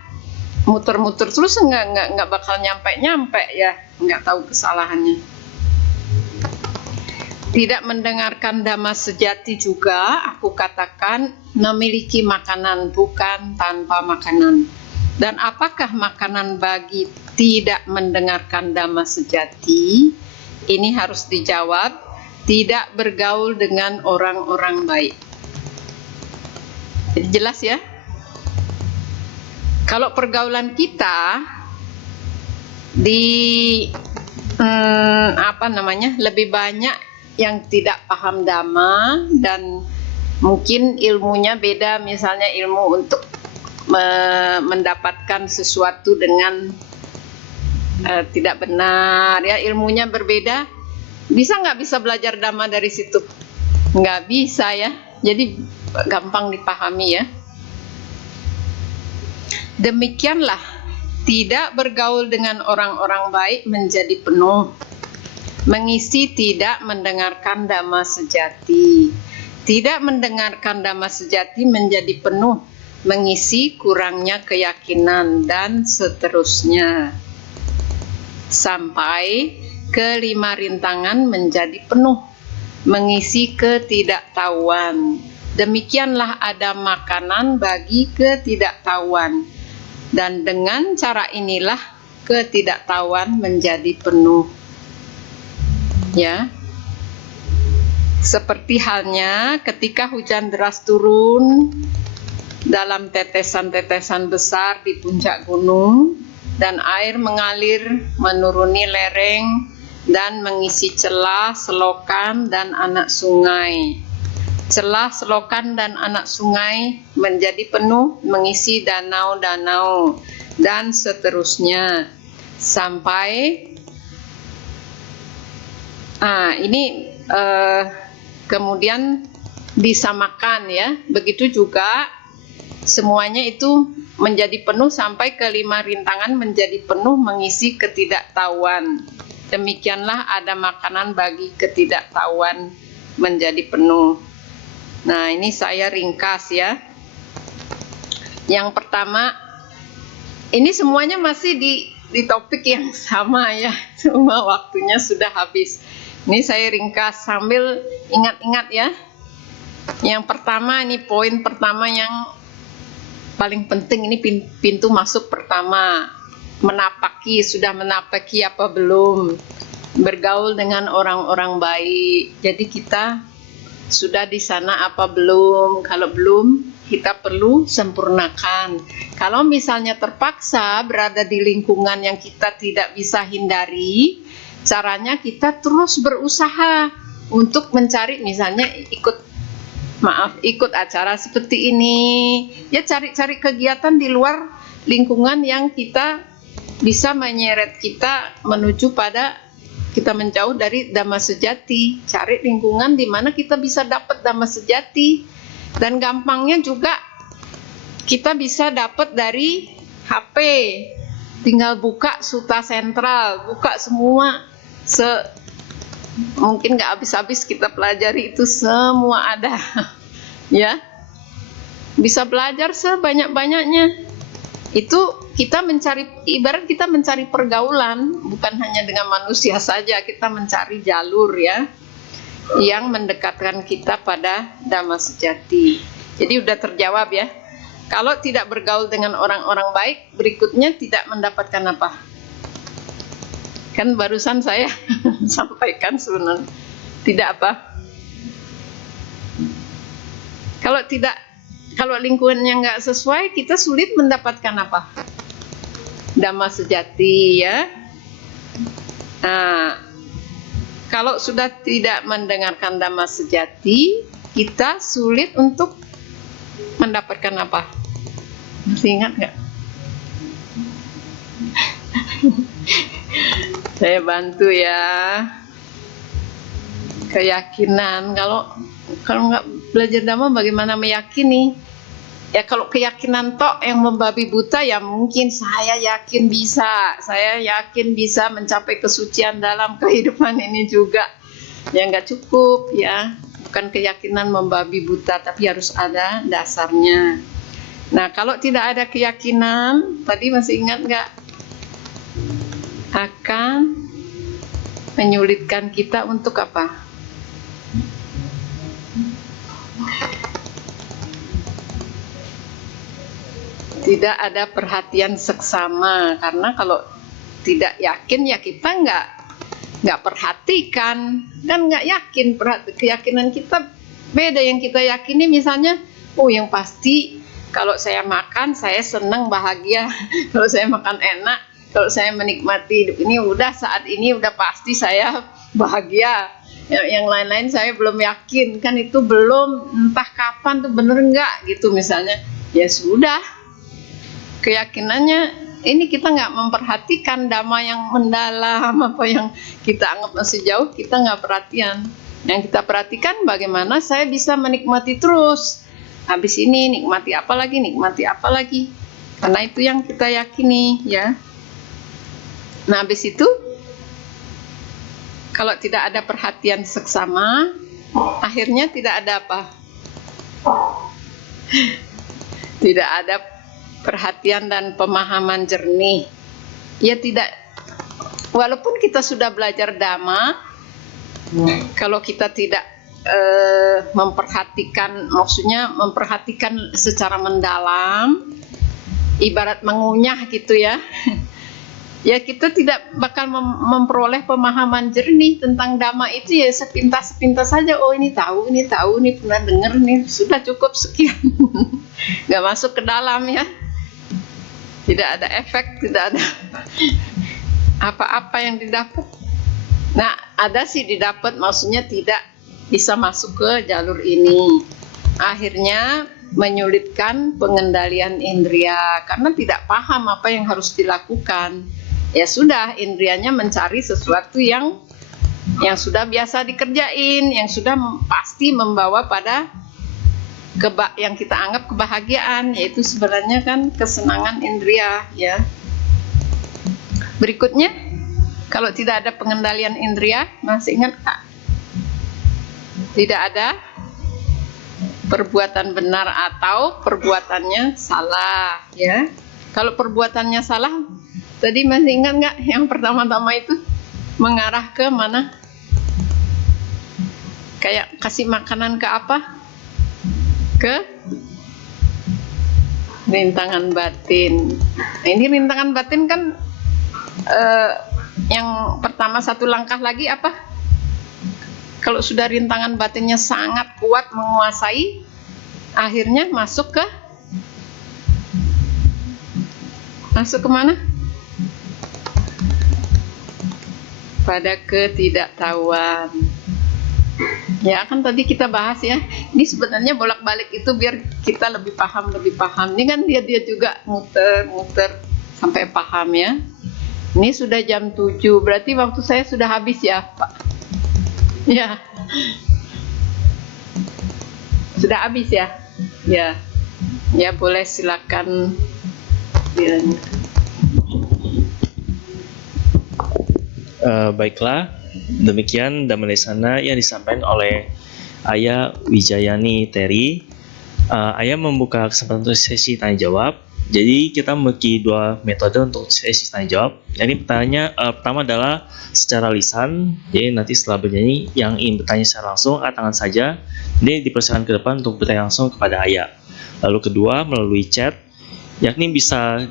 muter-muter terus nggak bakal nyampe ya, nggak tahu kesalahannya. Tidak mendengarkan Dhamma sejati juga aku katakan memiliki makanan bukan tanpa makanan. Dan apakah makanan bagi tidak mendengarkan Dhamma sejati? Ini harus dijawab, tidak bergaul dengan orang-orang baik. Jadi jelas ya? Kalau pergaulan kita di lebih banyak yang tidak paham Dhamma dan mungkin ilmunya beda, misalnya ilmu untuk mendapatkan sesuatu dengan tidak benar ya, ilmunya berbeda. Bisa nggak bisa belajar Dhamma dari situ? Nggak bisa ya. Jadi gampang dipahami ya. Demikianlah tidak bergaul dengan orang-orang baik menjadi penuh, mengisi tidak mendengarkan Dhamma sejati. Tidak mendengarkan Dhamma sejati menjadi penuh, mengisi kurangnya keyakinan dan seterusnya. Sampai kelima rintangan menjadi penuh, mengisi ketidaktahuan. Demikianlah ada makanan bagi ketidaktahuan. Dan dengan cara inilah ketidaktahuan menjadi penuh. Ya. Seperti halnya ketika hujan deras turun dalam tetesan-tetesan besar di puncak gunung dan air mengalir menuruni lereng dan mengisi celah, selokan dan anak sungai. Celah, selokan dan anak sungai menjadi penuh, mengisi danau-danau dan seterusnya sampai ini kemudian disamakan ya. Begitu juga semuanya itu menjadi penuh sampai kelima rintangan menjadi penuh, mengisi ketidaktahuan. Demikianlah ada makanan bagi ketidaktahuan menjadi penuh. Nah, ini saya ringkas ya. Yang pertama, ini semuanya masih di topik yang sama ya. Cuma waktunya sudah habis. Ini saya ringkas sambil ingat-ingat ya. Yang pertama, ini poin pertama yang paling penting, ini pintu masuk pertama. Menapaki, sudah menapaki apa belum? Bergaul dengan orang-orang baik. Jadi kita sudah di sana apa belum? Kalau belum, kita perlu sempurnakan. Kalau misalnya terpaksa berada di lingkungan yang kita tidak bisa hindari, caranya kita terus berusaha untuk mencari, misalnya ikut acara seperti ini. Ya, cari-cari kegiatan di luar lingkungan yang kita bisa menyeret kita menuju pada kita menjauh dari Dhamma sejati. Cari lingkungan di mana kita bisa dapat Dhamma sejati. Dan gampangnya juga kita bisa dapat dari HP. Tinggal buka Sutta Sentral, buka semua. Mungkin nggak habis-habis kita pelajari itu, semua ada. Ya, bisa belajar sebanyak-banyaknya. Itu kita mencari, ibarat kita mencari pergaulan, bukan hanya dengan manusia saja, kita mencari jalur ya yang mendekatkan kita pada Dhamma sejati. Jadi udah terjawab ya. Kalau tidak bergaul dengan orang-orang baik, berikutnya tidak mendapatkan apa? Kan barusan saya sampaikan sebenarnya. Tidak apa? Kalau lingkungannya nggak sesuai, kita sulit mendapatkan apa? Dhamma sejati ya. Nah, kalau sudah tidak mendengarkan Dhamma sejati, kita sulit untuk mendapatkan apa? Masih ingat nggak? Saya bantu ya. Keyakinan, kalau nggak belajar Dhamma bagaimana meyakini? Ya kalau keyakinan tok yang membabi buta, ya mungkin saya yakin bisa mencapai kesucian dalam kehidupan ini juga. Ya nggak cukup ya, bukan keyakinan membabi buta, tapi harus ada dasarnya. Nah kalau tidak ada keyakinan, tadi masih ingat nggak? Akan menyulitkan kita untuk apa? Tidak ada perhatian seksama, karena kalau tidak yakin ya kita nggak perhatikan dan nggak yakin. Keyakinan kita beda. Yang kita yakini misalnya, yang pasti kalau saya makan saya senang bahagia, kalau saya makan enak, kalau saya menikmati hidup ini saat ini udah pasti saya bahagia. Yang lain-lain saya belum yakin, kan itu belum, entah kapan tuh bener nggak gitu misalnya. Ya sudah, keyakinannya ini kita nggak memperhatikan Dhamma yang mendalam, apa yang kita anggap masih jauh, kita nggak perhatian. Yang kita perhatikan bagaimana saya bisa menikmati terus. Habis ini nikmati apa lagi. Karena itu yang kita yakini ya. Nah habis itu, kalau tidak ada perhatian seksama, akhirnya tidak ada apa? Tidak ada perhatian dan pemahaman jernih. Ya tidak, walaupun kita sudah belajar Dhamma, kalau kita tidak memperhatikan, maksudnya memperhatikan secara mendalam, ibarat mengunyah gitu ya, ya kita tidak bakal memperoleh pemahaman jernih tentang Dhamma itu. Ya sepintas-sepintas saja, ini tahu, ini pernah dengar nih, sudah cukup sekian. Nggak masuk ke dalam ya. Tidak ada efek, tidak ada apa-apa yang didapat. Nah, ada sih didapat, maksudnya tidak bisa masuk ke jalur ini. Akhirnya menyulitkan pengendalian indria karena tidak paham apa yang harus dilakukan. Ya sudah, indrianya mencari sesuatu yang sudah biasa dikerjain, yang sudah pasti membawa pada yang kita anggap kebahagiaan, yaitu sebenarnya kan kesenangan indria ya. Berikutnya, kalau tidak ada pengendalian indria, masih ingat Kak? Tidak ada perbuatan benar atau perbuatannya salah ya. Kalau perbuatannya salah, tadi masih ingat nggak yang pertama-tama itu mengarah ke mana? Kayak kasih makanan ke apa? Ke rintangan batin. Nah, ini rintangan batin kan yang pertama, satu langkah lagi apa? Kalau sudah rintangan batinnya sangat kuat menguasai, akhirnya masuk ke mana? Pada ketidaktahuan. Ya kan tadi kita bahas ya, ini sebenarnya bolak-balik itu biar kita lebih paham. Ini kan dia juga muter sampai paham ya. Ini sudah jam 7, berarti waktu saya sudah habis ya Pak? Ya, sudah habis ya? Ya boleh, silakan. Baiklah, demikian Dhammalesana yang disampaikan oleh Ayah Wijayani Terry. Ayah membuka kesempatan untuk sesi tanya jawab. Jadi kita memiliki dua metode untuk sesi tanya jawab. Jadi pertanyaannya pertama adalah secara lisan. Jadi nanti setelah bernyanyi, yang ingin bertanya secara langsung angkat tangan saja. Ini dipersilakan ke depan untuk bertanya langsung kepada Ayah. Lalu kedua melalui chat, yakni bisa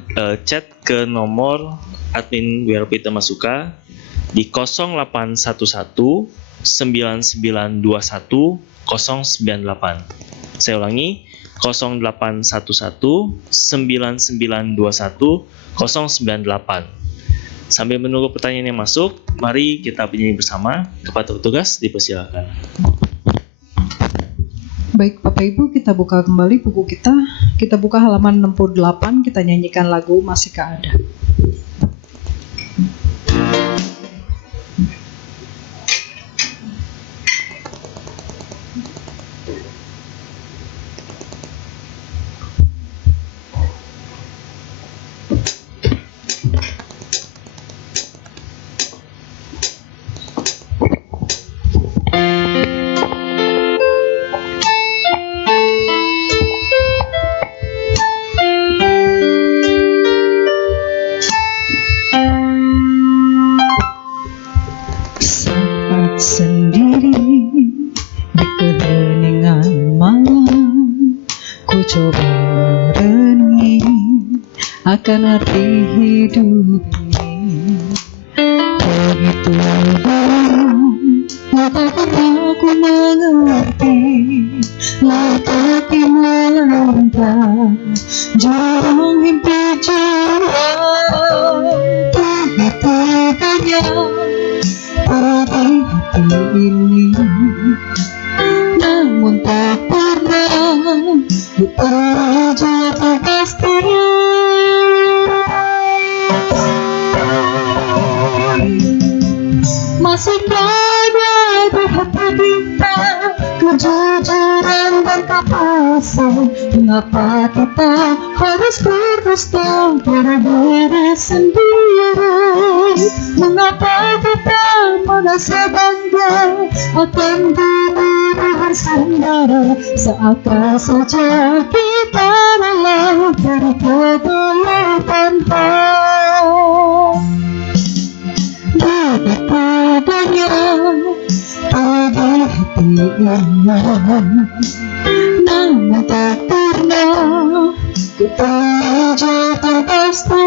chat ke nomor admin WLP Dhammasukha di 0811 9921 098. Saya ulangi, 0811 9921 098. Sambil menunggu pertanyaan yang masuk, mari kita bernyanyi bersama. Kepada petugas dipersilakan. Baik Bapak Ibu, kita buka kembali buku kita. Kita buka halaman 68, kita nyanyikan lagu Masihkah Ada. arti hidup ini. Begitu dalam, tak pernah ku mengerti. Lagi melangkah jurang mimpi jiwa. Begitu banyak arti hati ini, namun tak pernah ku terjadi pasti. Masih ada di hati kita kejujuran dan kepastian. Mengapa kita harus berdusta pada diri sendiri? Mengapa kita merasa bangga akan diri bersandara, seakan saja kita rela dari kegelapan hati. Begitu banyak pada hati ini, namun tak pernah kita jatuh pasti.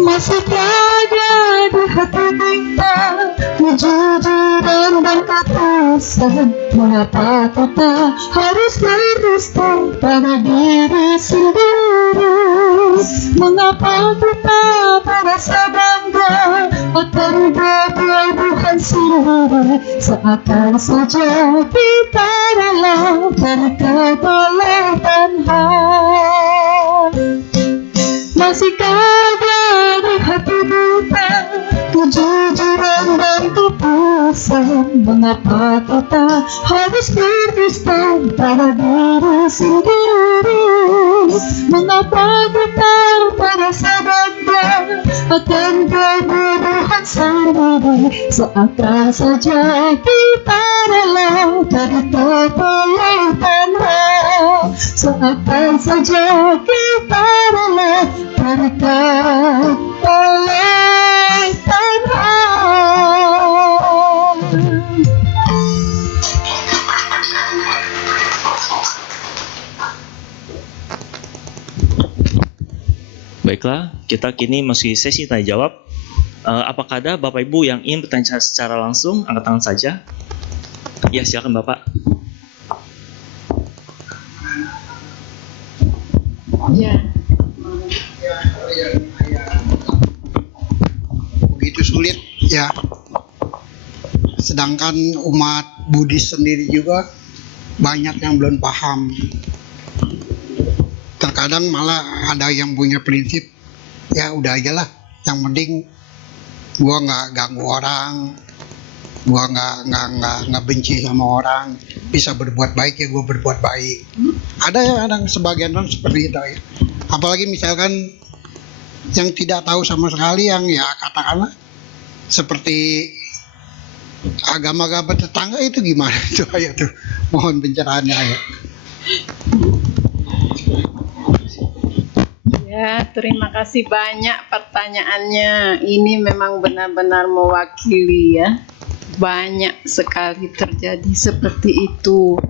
Masih ada di hati kita kejujuran dan kepastian. Mengapa kita harus berdusta pada diri sendiri? Mengapa kita merasa bangga akan kebodohan sendiri, seakan saja kita rela dari kegelapan hati. Masih ada di hati kita kejujuran dan kepastian. Mengapa kita harus berdusta pada diri sendiri? Mengapa kita merasa bangga akan kebodohan sendiri, seakan saja kita rela dari kegelapan hati. Seakan saja kita rela dari kegelapan hati. Baiklah, kita kini masuki sesi tanya jawab. Apakah ada Bapak Ibu yang ingin bertanya secara langsung? Angkat tangan saja. Ya, silakan Bapak. Ya. Begitu sulit ya, sedangkan umat Buddhis sendiri juga banyak yang belum paham. Terkadang malah ada yang punya prinsip, ya udah aja lah, yang penting gua nggak ganggu orang, gua nggak benci sama orang, bisa berbuat baik ya gua berbuat baik. Ada sebagian orang seperti itu ya. Apalagi misalkan yang tidak tahu sama sekali, yang ya katakanlah seperti agama-agama tetangga itu gimana itu ayo tuh, mohon pencerahannya ayo. Ya, terima kasih banyak pertanyaannya. Ini memang benar-benar mewakili ya. Banyak sekali terjadi seperti itu.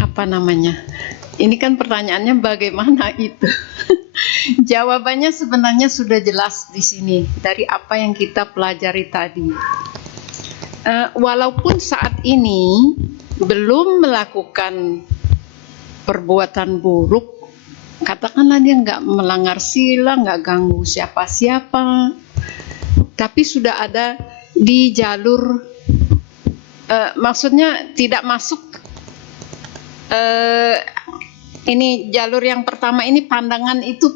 Apa namanya? Ini kan pertanyaannya bagaimana itu? Jawabannya sebenarnya sudah jelas di sini dari apa yang kita pelajari tadi. Walaupun saat ini belum melakukan perbuatan buruk, katakanlah dia nggak melanggar sila, nggak ganggu siapa-siapa, tapi sudah ada di jalur, maksudnya tidak masuk, ini jalur yang pertama ini pandangan itu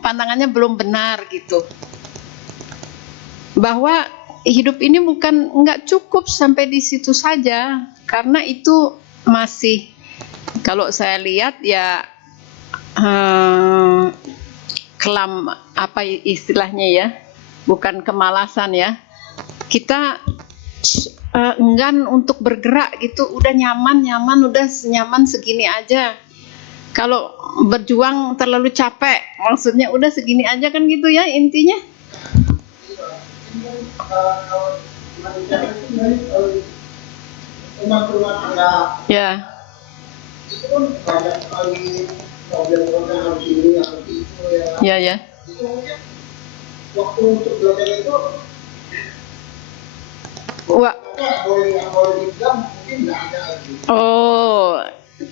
pandangannya belum benar gitu, bahwa hidup ini nggak cukup sampai di situ saja, karena itu masih, kalau saya lihat ya kelam, apa istilahnya ya, bukan kemalasan ya, kita enggan untuk bergerak gitu, udah nyaman, udah nyaman segini aja. Kalau berjuang terlalu capek, maksudnya udah segini aja kan gitu ya intinya. Rumah tangga Ya. itu kan banyak sekali problem-problem harus ini harus itu ya. Ya, ya. Itu mungkin waktu untuk belajar itu Wah, nggak boleh dibilang mungkin nggak ada lagi. oh,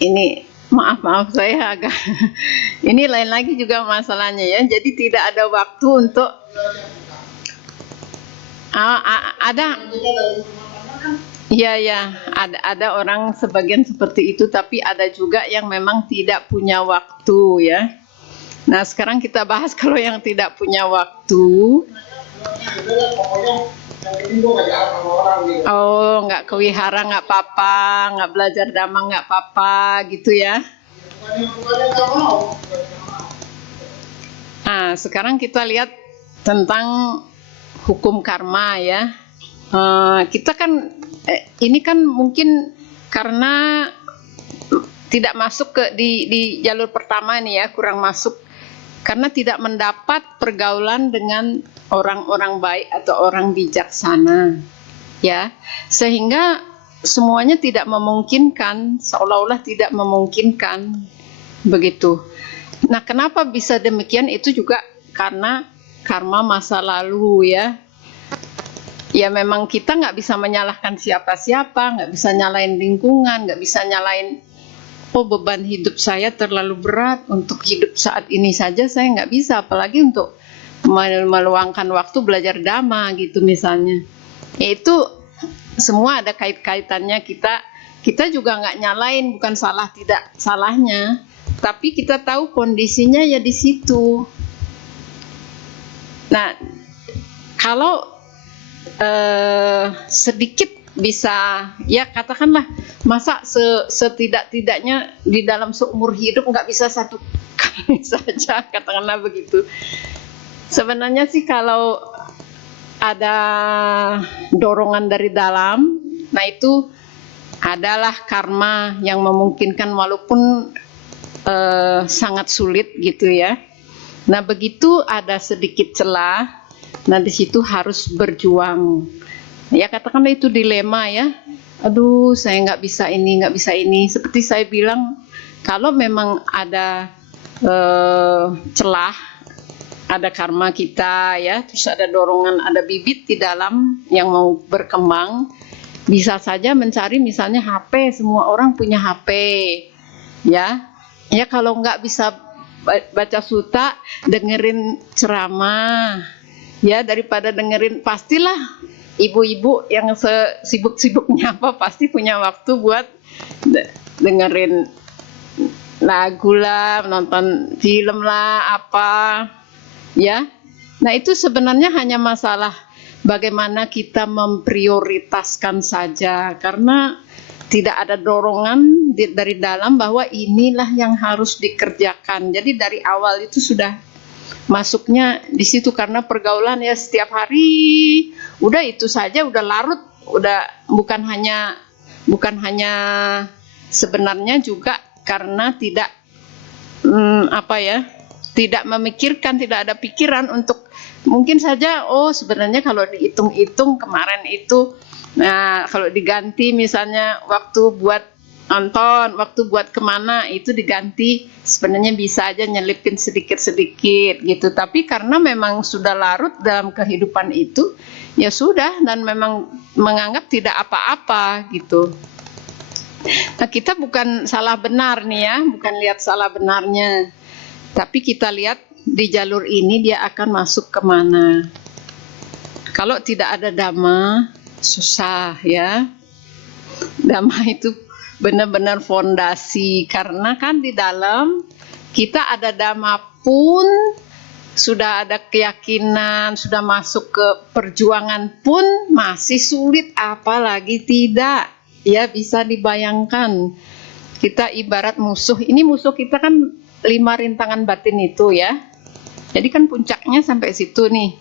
ini maaf saya agak ini lain lagi juga masalahnya ya. Jadi tidak ada waktu untuk ada. Kita dari rumah tangga kan Iya ya, ada orang sebagian seperti itu, tapi ada juga yang memang tidak punya waktu ya. Nah, sekarang kita bahas kalau yang tidak punya waktu. pokoknya yang penting gue nggak jalan sama orang gitu. Oh, nggak ke wihara nggak apa-apa, nggak belajar dhamma nggak apa-apa gitu ya. Bukannya nggak mau. Nah, sekarang kita lihat tentang hukum karma ya. Kita kan ini kan mungkin karena tidak masuk di jalur pertama nih ya, kurang masuk karena tidak mendapat pergaulan dengan orang-orang baik atau orang bijaksana ya, sehingga semuanya tidak memungkinkan, seolah-olah tidak memungkinkan begitu. Nah, kenapa bisa demikian? Itu juga karena karma masa lalu ya. Ya memang kita nggak bisa menyalahkan siapa-siapa, nggak bisa nyalain lingkungan, nggak bisa nyalain beban hidup saya terlalu berat untuk hidup saat ini saja saya nggak bisa, apalagi untuk meluangkan waktu belajar dhamma gitu misalnya. Itu semua ada kait-kaitannya. Kita juga nggak nyalain, bukan salah tidak salahnya, tapi kita tahu kondisinya ya di situ. Nah, kalau sedikit bisa ya katakanlah, masa setidak-tidaknya di dalam seumur hidup nggak bisa satu kali saja, katakanlah begitu. Sebenarnya sih kalau ada dorongan dari dalam, nah itu adalah karma yang memungkinkan walaupun sangat sulit gitu ya. Nah begitu ada sedikit celah, nah di situ harus berjuang. Ya katakanlah itu dilema ya. Aduh saya nggak bisa ini, nggak bisa ini. Seperti saya bilang, kalau memang ada celah, ada karma kita ya, terus ada dorongan, ada bibit di dalam yang mau berkembang, bisa saja mencari misalnya HP. Semua orang punya HP ya. Ya kalau nggak bisa baca sutta, dengerin ceramah ya, daripada dengerin, pastilah ibu-ibu yang sibuk-sibuknya apa pasti punya waktu buat dengerin lagu lah, nonton film lah apa ya. Nah itu sebenarnya hanya masalah bagaimana kita memprioritaskan saja, karena tidak ada dorongan dari dalam bahwa inilah yang harus dikerjakan. Jadi dari awal itu sudah masuknya di situ karena pergaulan ya setiap hari, udah itu saja udah larut, udah bukan hanya sebenarnya juga karena tidak tidak memikirkan, tidak ada pikiran untuk mungkin saja sebenarnya kalau dihitung-hitung kemarin itu, nah kalau diganti misalnya waktu buat nonton, waktu buat kemana itu diganti, sebenarnya bisa aja nyelipin sedikit-sedikit gitu. Tapi karena memang sudah larut dalam kehidupan itu, ya sudah, dan memang menganggap tidak apa-apa gitu. Nah kita bukan salah benar nih ya, bukan lihat salah benarnya, tapi kita lihat di jalur ini dia akan masuk kemana. Kalau tidak ada dhamma, susah ya. Dhamma itu benar-benar fondasi, karena kan di dalam kita ada dhamma pun, sudah ada keyakinan, sudah masuk ke perjuangan pun masih sulit, apalagi tidak ya. Bisa dibayangkan kita ibarat musuh. Ini musuh kita kan 5 rintangan batin itu ya, jadi kan puncaknya sampai situ nih.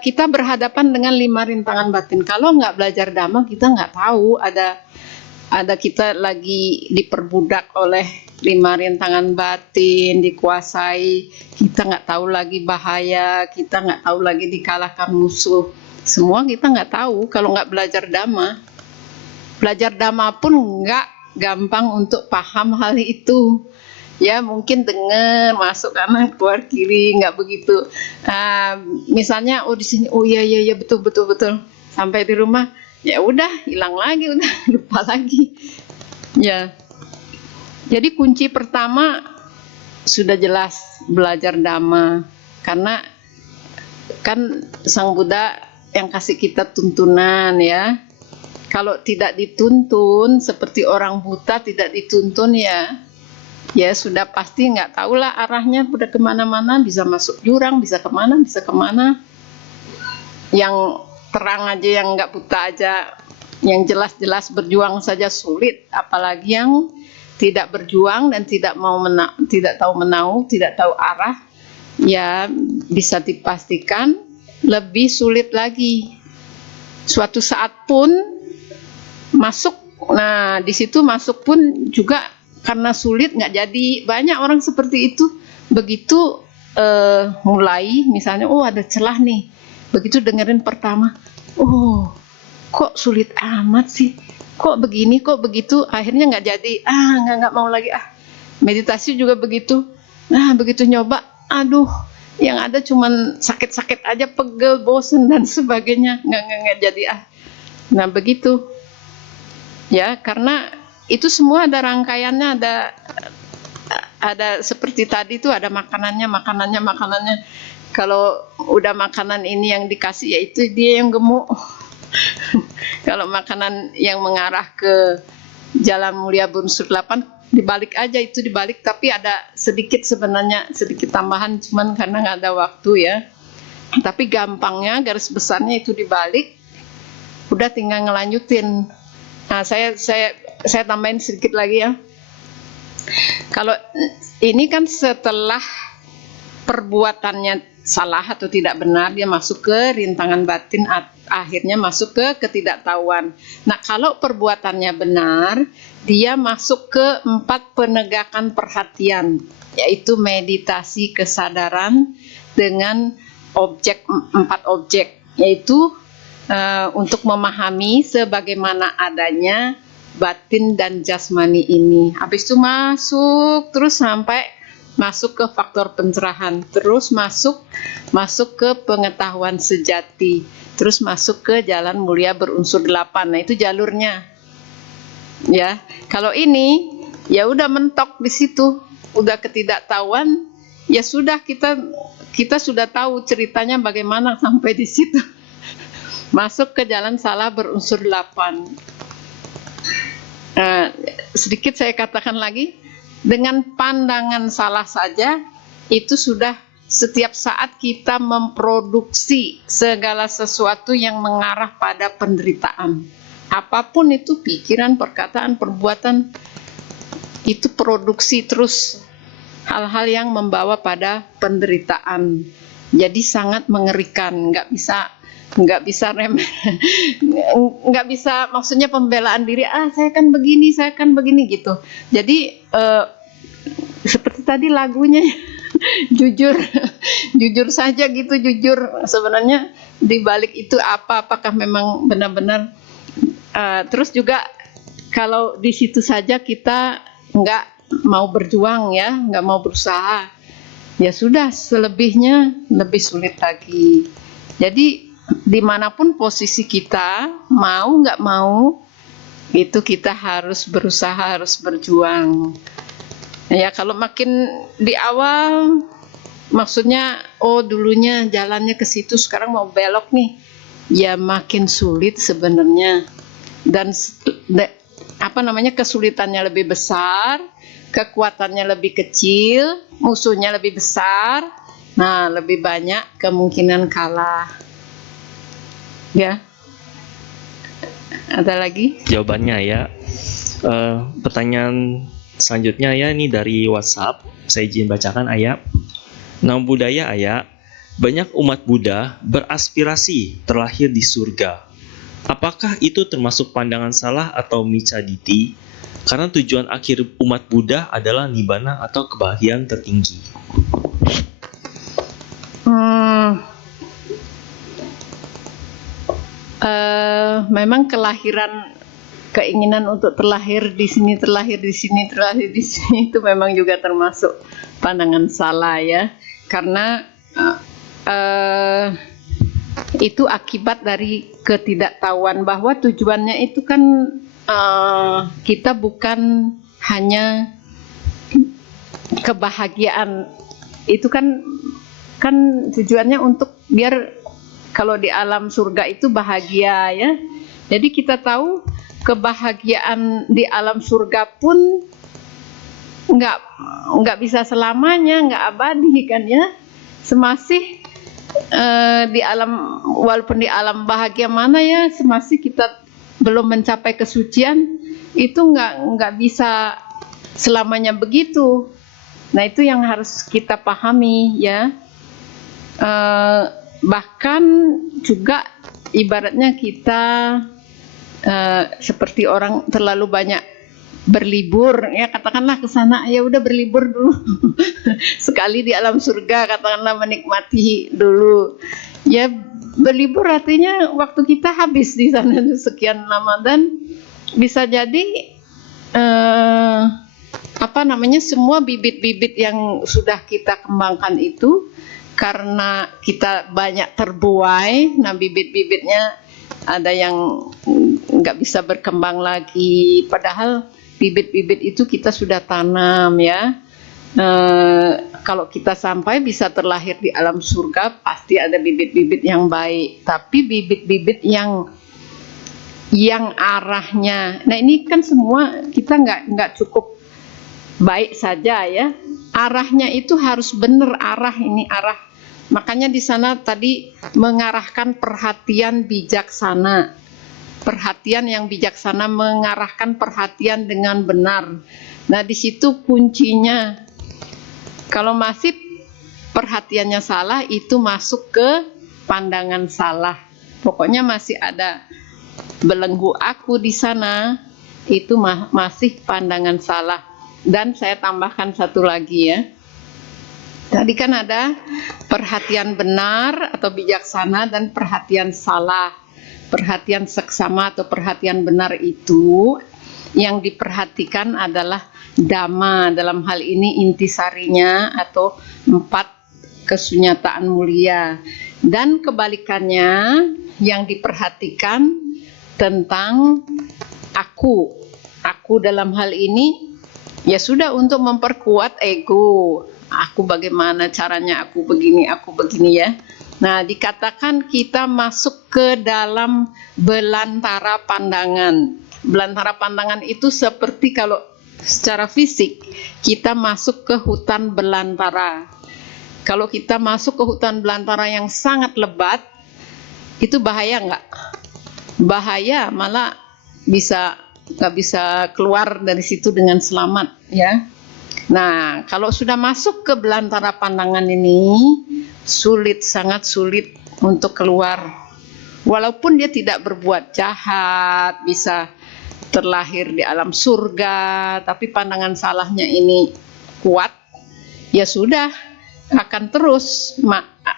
Kita berhadapan dengan 5 rintangan batin. Kalau nggak belajar dhamma, kita nggak tahu ada kita lagi diperbudak oleh 5 rintangan batin, dikuasai. Kita nggak tahu lagi bahaya, kita nggak tahu lagi dikalahkan musuh. Semua kita nggak tahu kalau nggak belajar Dhamma. Belajar Dhamma pun nggak gampang untuk paham hal itu. Ya mungkin dengar masuk kanan keluar kiri nggak begitu. Misalnya di sini iya betul sampai di rumah ya udah hilang lagi, udah lupa lagi. Ya jadi kunci pertama sudah jelas belajar Dhamma, karena kan Sang Buddha yang kasih kita tuntunan ya. Kalau tidak dituntun seperti orang buta tidak dituntun ya sudah pasti nggak tahulah arahnya udah kemana-mana, bisa masuk jurang, bisa kemana. Yang terang aja, yang nggak buta aja, yang jelas-jelas berjuang saja sulit, apalagi yang tidak berjuang dan tidak tahu menau, tidak tahu arah, ya bisa dipastikan lebih sulit lagi. Suatu saat pun masuk, nah di situ masuk pun juga karena sulit nggak jadi. Banyak orang seperti itu, begitu mulai misalnya ada celah nih, begitu dengerin pertama, kok sulit amat sih, kok begini kok begitu, akhirnya nggak jadi, nggak mau lagi. Meditasi juga begitu. Nah begitu nyoba, aduh yang ada cuman sakit-sakit aja, pegel, bosen dan sebagainya, nggak jadi. Nah begitu ya, karena itu semua ada rangkaiannya, ada seperti tadi tuh ada makanannya. Kalau udah makanan ini yang dikasih, ya itu dia yang gemuk. Kalau makanan yang mengarah ke Jalan Mulia Berunsur 8, dibalik aja, itu dibalik, tapi ada sedikit sebenarnya, sedikit tambahan, cuman karena nggak ada waktu ya. Tapi gampangnya, garis besarnya itu dibalik, udah tinggal ngelanjutin. Nah, saya tambahin sedikit lagi ya. Kalau ini kan setelah perbuatannya salah atau tidak benar, dia masuk ke rintangan batin, akhirnya masuk ke ketidaktahuan. Nah, kalau perbuatannya benar, dia masuk ke 4 penegakan perhatian, yaitu meditasi kesadaran dengan 4 objek, yaitu untuk memahami sebagaimana adanya batin dan jasmani ini. Habis itu masuk terus sampai masuk ke faktor pencerahan, terus masuk ke pengetahuan sejati, terus masuk ke Jalan Mulia Berunsur 8. Nah itu jalurnya ya. Kalau ini ya udah mentok di situ, udah ketidaktahuan, ya sudah, kita sudah tahu ceritanya bagaimana sampai di situ. Masuk ke jalan salah berunsur 8. Sedikit saya katakan lagi, dengan pandangan salah saja itu sudah setiap saat kita memproduksi segala sesuatu yang mengarah pada penderitaan. Apapun itu, pikiran, perkataan, perbuatan, itu produksi terus hal-hal yang membawa pada penderitaan. Jadi sangat mengerikan, nggak bisa remeh, nggak bisa, maksudnya pembelaan diri, saya kan begini gitu. Jadi seperti tadi lagunya, jujur saja gitu, jujur sebenarnya di balik itu apakah memang benar-benar. Terus juga kalau di situ saja kita nggak mau berjuang ya, nggak mau berusaha, ya sudah, selebihnya lebih sulit lagi. Jadi dimanapun posisi kita, mau nggak mau, itu kita harus berusaha, harus berjuang. Ya kalau makin di awal, maksudnya dulunya jalannya ke situ, sekarang mau belok nih, ya makin sulit sebenarnya. Dan kesulitannya lebih besar, kekuatannya lebih kecil, musuhnya lebih besar, nah lebih banyak kemungkinan kalah. Ya, ada lagi? Jawabannya ya. Pertanyaan selanjutnya ya, ini dari WhatsApp. Saya izin bacakan ayat. Nama budaya ayat. Banyak umat Buddha beraspirasi terlahir di surga. Apakah itu termasuk pandangan salah atau micaditi? Karena tujuan akhir umat Buddha adalah nibbana atau kebahagiaan tertinggi. memang keinginan untuk terlahir di sini itu memang juga termasuk pandangan salah ya, karena itu akibat dari ketidaktahuan bahwa tujuannya itu kan kita bukan hanya kebahagiaan, itu kan tujuannya untuk biar kalau di alam surga itu bahagia ya. Jadi kita tahu kebahagiaan di alam surga pun nggak bisa selamanya, nggak abadi kan ya. Semasih walaupun di alam bahagia mana ya, semasih kita belum mencapai kesucian, itu nggak bisa selamanya begitu. Nah itu yang harus kita pahami ya. Bahkan juga ibaratnya kita seperti orang terlalu banyak berlibur ya, katakanlah ke sana ya udah berlibur dulu sekali di alam surga, katakanlah menikmati dulu ya. Berlibur artinya waktu kita habis di sana sekian lama, dan bisa jadi semua bibit-bibit yang sudah kita kembangkan itu karena kita banyak terbuai, nah bibit-bibitnya ada yang nggak bisa berkembang lagi, padahal bibit-bibit itu kita sudah tanam ya. Kalau kita sampai bisa terlahir di alam surga, pasti ada bibit-bibit yang baik, tapi bibit-bibit yang arahnya, nah ini kan semua kita nggak cukup baik saja ya, arahnya itu harus benar, arah. Makanya di sana tadi mengarahkan perhatian bijaksana. Perhatian yang bijaksana mengarahkan perhatian dengan benar. Nah, di situ kuncinya. Kalau masih perhatiannya salah, itu masuk ke pandangan salah. Pokoknya masih ada belenggu aku di sana, itu masih pandangan salah. Dan saya tambahkan satu lagi ya. Tadi kan ada perhatian benar atau bijaksana dan perhatian salah. Perhatian seksama atau perhatian benar itu yang diperhatikan adalah dhamma, dalam hal ini intisarinya atau 4 kesunyataan mulia. Dan kebalikannya yang diperhatikan tentang aku. Aku dalam hal ini ya sudah untuk memperkuat ego. Aku bagaimana caranya, aku begini ya. Nah, dikatakan kita masuk ke dalam belantara pandangan. Belantara pandangan itu seperti kalau secara fisik kita masuk ke hutan belantara. Kalau kita masuk ke hutan belantara yang sangat lebat, itu bahaya nggak? Bahaya, malah nggak bisa keluar dari situ dengan selamat ya. Nah, kalau sudah masuk ke belantara pandangan ini, sangat sulit untuk keluar. Walaupun dia tidak berbuat jahat, bisa terlahir di alam surga, tapi pandangan salahnya ini kuat, ya sudah akan terus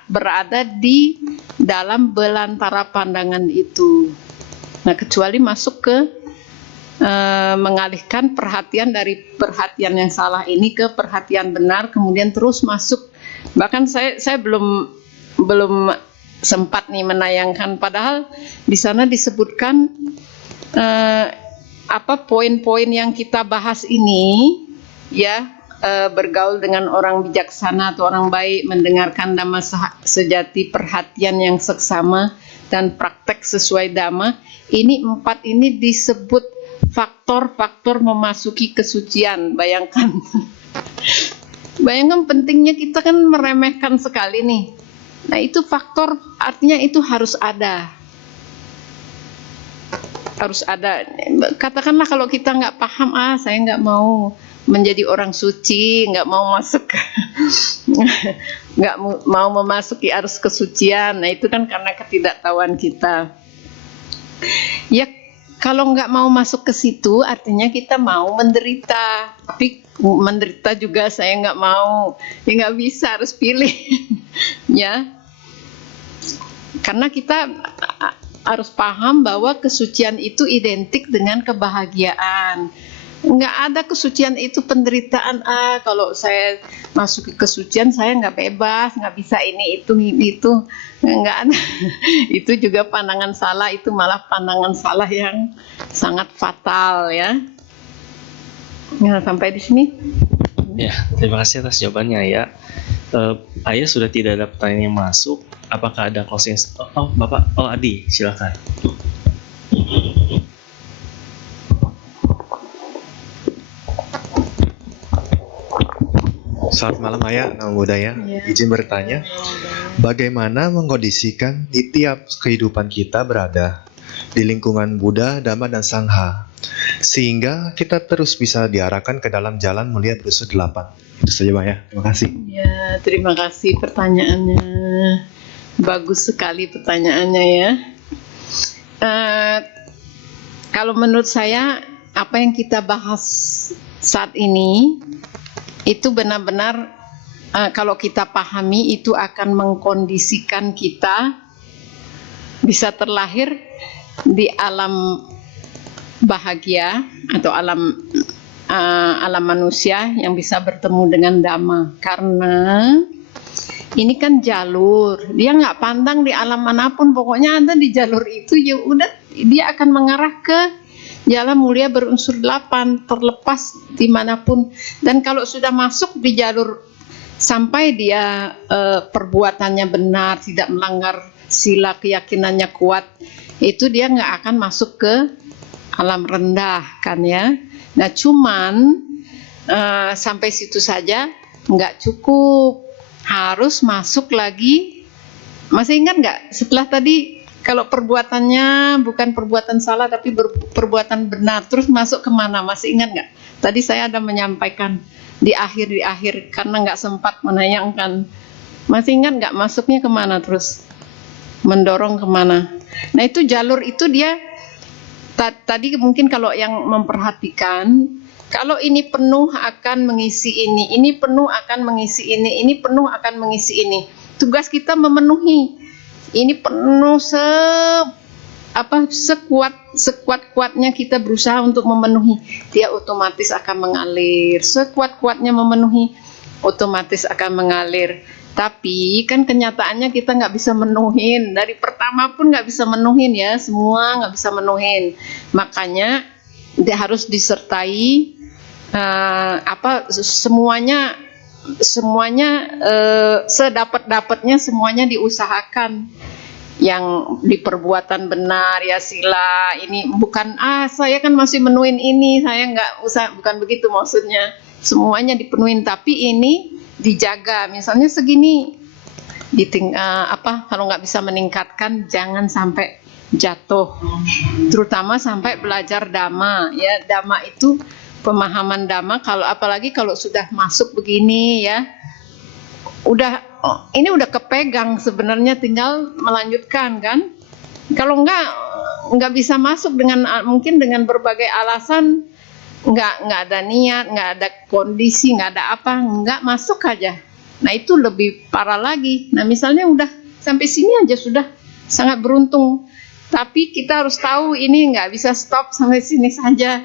berada di dalam belantara pandangan itu. Nah, kecuali masuk ke mengalihkan perhatian dari perhatian yang salah ini ke perhatian benar, kemudian terus masuk. Bahkan saya belum sempat nih menayangkan, padahal di sana disebutkan poin-poin yang kita bahas ini ya, bergaul dengan orang bijaksana atau orang baik, mendengarkan dhamma sejati, perhatian yang seksama, dan praktek sesuai dhamma. Ini 4 ini disebut faktor-faktor memasuki kesucian. Bayangkan pentingnya, kita kan meremehkan sekali nih. Nah, itu faktor, artinya itu harus ada. Katakanlah kalau kita nggak paham, saya nggak mau menjadi orang suci, nggak mau masuk nggak mau memasuki arus kesucian. Nah, itu kan karena ketidaktahuan kita ya. Kalau nggak mau masuk ke situ, artinya kita mau menderita. Tapi menderita juga saya nggak mau. Ya nggak bisa, harus pilih. Ya. Karena kita harus paham bahwa kesucian itu identik dengan kebahagiaan. Nggak ada kesucian itu penderitaan. Kalau saya masuk ke kesucian saya nggak bebas, nggak bisa ini itu, nggak ada. Itu juga pandangan salah, itu malah pandangan salah yang sangat fatal ya. Ya, sampai di sini. Ya, terima kasih atas jawabannya ya. Ayah sudah tidak ada pertanyaan yang masuk. Apakah ada closing? Bapak, Adi, silakan. Selamat malam Ayah, nama budaya. Ya. Izin bertanya, bagaimana mengkondisikan di tiap kehidupan kita berada di lingkungan Buddha, Dhamma, dan Sangha, sehingga kita terus bisa diarahkan ke dalam jalan mulia Buddha 8. Itu saja Pak ya, terima kasih. Ya, terima kasih pertanyaannya. Bagus sekali pertanyaannya ya. Kalau menurut saya, apa yang kita bahas saat ini itu benar-benar kalau kita pahami itu akan mengkondisikan kita bisa terlahir di alam bahagia atau alam manusia yang bisa bertemu dengan Dhamma. Karena ini kan jalur, dia nggak pandang di alam manapun, pokoknya ada di jalur itu ya udah, dia akan mengarah ke jalan mulia berunsur 8, terlepas dimanapun. Dan kalau sudah masuk di jalur sampai dia perbuatannya benar, tidak melanggar sila, keyakinannya kuat, itu dia nggak akan masuk ke alam rendah kan ya. Nah cuman sampai situ saja nggak cukup, harus masuk lagi. Masih ingat nggak setelah tadi kalau perbuatannya bukan perbuatan salah tapi perbuatan benar, terus masuk kemana? Masih ingat nggak? Tadi saya ada menyampaikan di akhir karena nggak sempat menayangkan. Masih ingat nggak masuknya kemana terus? Mendorong kemana? Nah itu jalur itu dia tadi mungkin kalau yang memperhatikan, kalau ini penuh akan mengisi ini penuh akan mengisi ini penuh akan mengisi ini. Tugas kita memenuhi. Ini penuh sekuat-kuatnya kita berusaha untuk memenuhi, dia otomatis akan mengalir. Sekuat-kuatnya memenuhi, otomatis akan mengalir. Tapi kan kenyataannya kita nggak bisa menuhin. Dari pertama pun nggak bisa menuhin ya, semua nggak bisa menuhin. Makanya dia harus disertai semuanya sedapat-dapatnya semuanya diusahakan. Yang di perbuatan benar ya sila, ini bukan saya kan masih menuhin ini, saya nggak usah, bukan begitu maksudnya. Semuanya dipenuhin tapi ini dijaga, misalnya segini kalau nggak bisa meningkatkan jangan sampai jatuh, terutama sampai belajar Dhamma ya. Dhamma itu pemahaman Dhamma, kalau apalagi kalau sudah masuk begini ya, ini udah kepegang sebenarnya, tinggal melanjutkan kan. Kalau nggak bisa masuk dengan mungkin dengan berbagai alasan, nggak ada niat, nggak ada kondisi, nggak ada apa, nggak masuk aja. Nah itu lebih parah lagi. Nah misalnya udah sampai sini aja sudah sangat beruntung, tapi kita harus tahu ini nggak bisa stop sampai sini saja.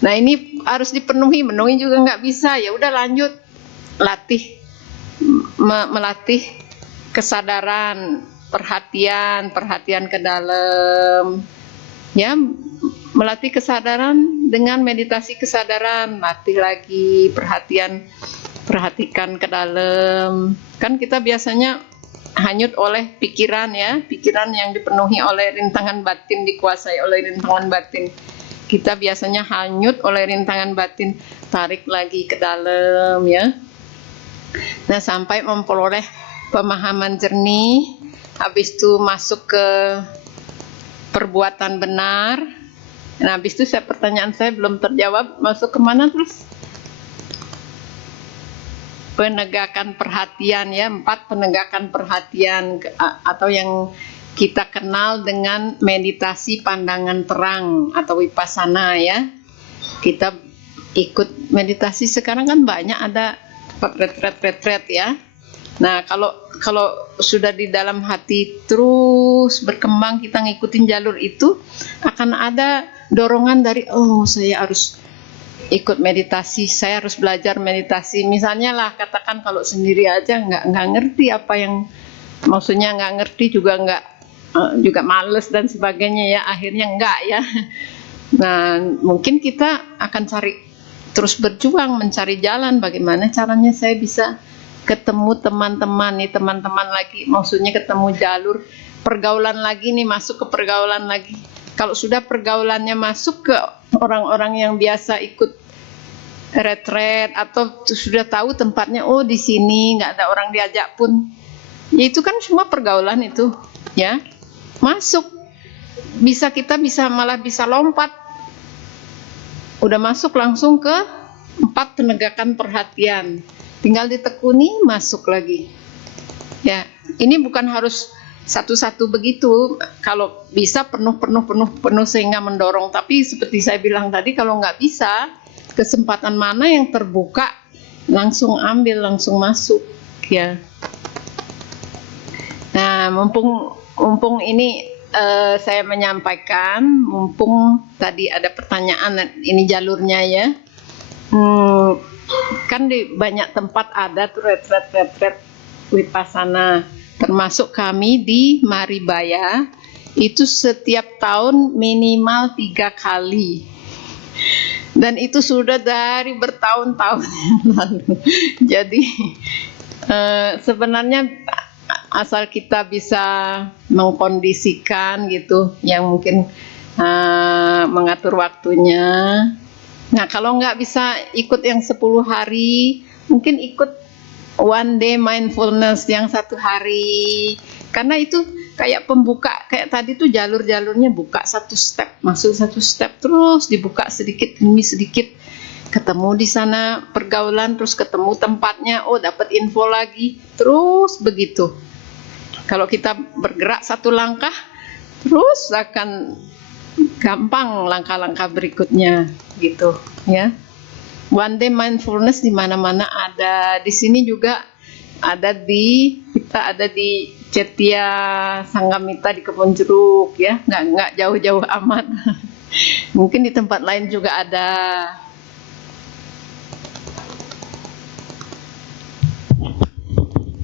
Nah ini harus dipenuhi, menuhi juga nggak bisa, ya udah lanjut latih. Melatih kesadaran, perhatian ke dalam ya, melatih kesadaran dengan meditasi kesadaran, latih lagi perhatikan ke dalam. Kan kita biasanya hanyut oleh pikiran ya, pikiran yang dipenuhi oleh rintangan batin, dikuasai oleh rintangan batin. Kita biasanya hanyut oleh rintangan batin, tarik lagi ke dalam ya. Nah sampai memperoleh pemahaman jernih, habis itu masuk ke perbuatan benar. Nah habis itu pertanyaan saya belum terjawab, masuk kemana terus? Penegakan perhatian ya, 4 penegakan perhatian atau yang kita kenal dengan meditasi pandangan terang atau vipassana ya. Kita ikut meditasi sekarang kan banyak ada retret ya. Nah kalau kalau sudah di dalam hati terus berkembang, kita ngikutin jalur itu, akan ada dorongan dari, oh saya harus ikut meditasi, saya harus belajar meditasi. Misalnya lah, katakan kalau sendiri aja nggak ngerti apa yang, maksudnya nggak ngerti juga juga males dan sebagainya ya, akhirnya nggak ya. Nah, mungkin kita akan terus berjuang mencari jalan, bagaimana caranya saya bisa ketemu teman-teman lagi, maksudnya ketemu jalur pergaulan lagi nih, masuk ke pergaulan lagi. Kalau sudah pergaulannya masuk ke orang-orang yang biasa ikut retret atau sudah tahu tempatnya, oh di sini nggak ada orang diajak pun, ya itu kan semua pergaulan itu ya, masuk, kita bisa malah bisa lompat, udah masuk langsung ke 4 penegakan perhatian, tinggal ditekuni masuk lagi ya. Ini bukan harus satu-satu begitu, kalau bisa penuh sehingga mendorong. Tapi seperti saya bilang tadi, kalau nggak bisa, kesempatan mana yang terbuka langsung ambil, langsung masuk ya. Nah, mumpung ini saya menyampaikan, mumpung tadi ada pertanyaan, ini jalurnya ya. Kan di banyak tempat ada tuh retret Vipassana, termasuk kami di Maribaya itu setiap tahun minimal 3 kali, dan itu sudah dari bertahun-tahun yang lalu. Jadi sebenarnya asal kita bisa mengkondisikan gitu, yang mungkin mengatur waktunya. Nah, kalau nggak bisa ikut yang 10 hari, mungkin ikut one day mindfulness yang 1 hari. Karena itu kayak pembuka, kayak tadi tuh jalur-jalurnya buka 1 step, masuk 1 step, terus dibuka sedikit demi sedikit. Ketemu di sana pergaulan, terus ketemu tempatnya, oh dapat info lagi, terus begitu. Kalau kita bergerak 1 langkah, terus akan gampang langkah-langkah berikutnya gitu ya. One day mindfulness di mana-mana ada. Di sini juga ada, kita ada di Cetia Sanggamita di Kebon Jeruk ya, nggak jauh-jauh amat. Mungkin di tempat lain juga ada.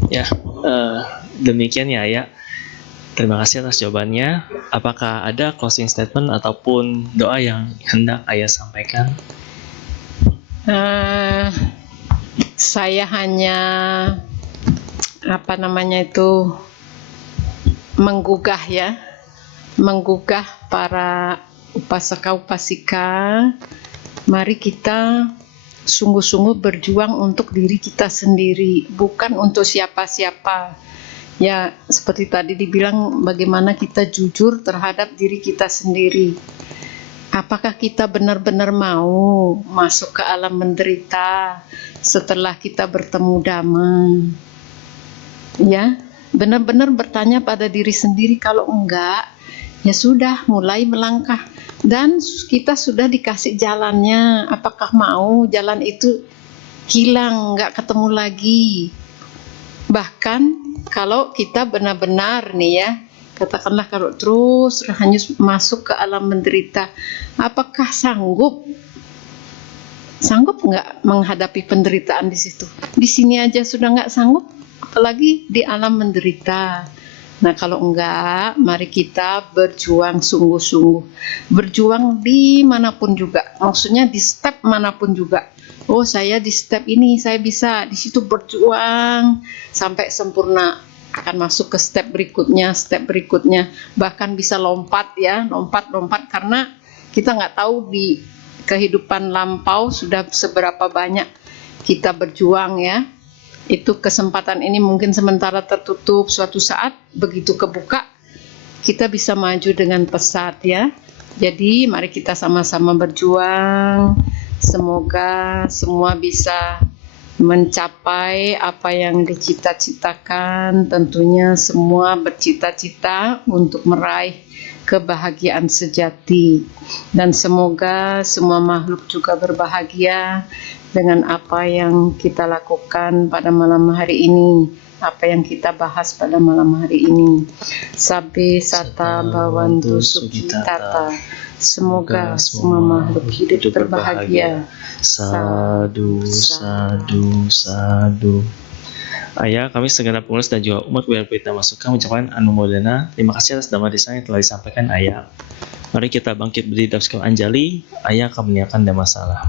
Ya, demikian ya Ayah. Terima kasih atas jawabannya. Apakah ada closing statement ataupun doa yang hendak Ayah sampaikan? Saya hanya menggugah para upasaka-upasika. Mari kita sungguh-sungguh berjuang untuk diri kita sendiri, bukan untuk siapa-siapa. Ya, seperti tadi dibilang, bagaimana kita jujur terhadap diri kita sendiri. Apakah kita benar-benar mau masuk ke alam menderita setelah kita bertemu Dhamma? Ya, benar-benar bertanya pada diri sendiri. Kalau enggak, ya sudah, mulai melangkah. Dan kita sudah dikasih jalannya. Apakah mau jalan itu hilang, enggak ketemu lagi? Bahkan kalau kita benar-benar nih ya, katakanlah kalau terus hanyut masuk ke alam menderita, apakah sanggup nggak menghadapi penderitaan di situ? Di sini aja sudah nggak sanggup, apalagi di alam menderita. Nah, kalau enggak, mari kita berjuang sungguh-sungguh, berjuang dimanapun juga, maksudnya di step manapun juga. Oh, saya di step ini saya bisa, di situ berjuang sampai sempurna, akan masuk ke step berikutnya, bahkan bisa lompat ya, lompat karena kita nggak tahu di kehidupan lampau sudah seberapa banyak kita berjuang ya. Itu kesempatan ini mungkin sementara tertutup, suatu saat begitu kebuka kita bisa maju dengan pesat ya. Jadi mari kita sama-sama berjuang. Semoga semua bisa mencapai apa yang dicita-citakan. Tentunya semua bercita-cita untuk meraih kebahagiaan sejati. Dan semoga semua makhluk juga berbahagia dengan apa yang kita lakukan pada malam hari ini. apa yang kita bahas pada malam hari ini. Sabbe Sata Bhavantu Sukhitata. Semoga semua makhluk hidup berbahagia. Sadu, sadu, sadu. Ayah, kami segenap pengurus dan juga umat Bidang Masukan mengucapkan anumodana. Terima kasih atas dhamma desa yang telah disampaikan Ayah. Mari kita bangkit berdiri dalam sekali Anjali. Ayah akan menyiapkan dhamma salah.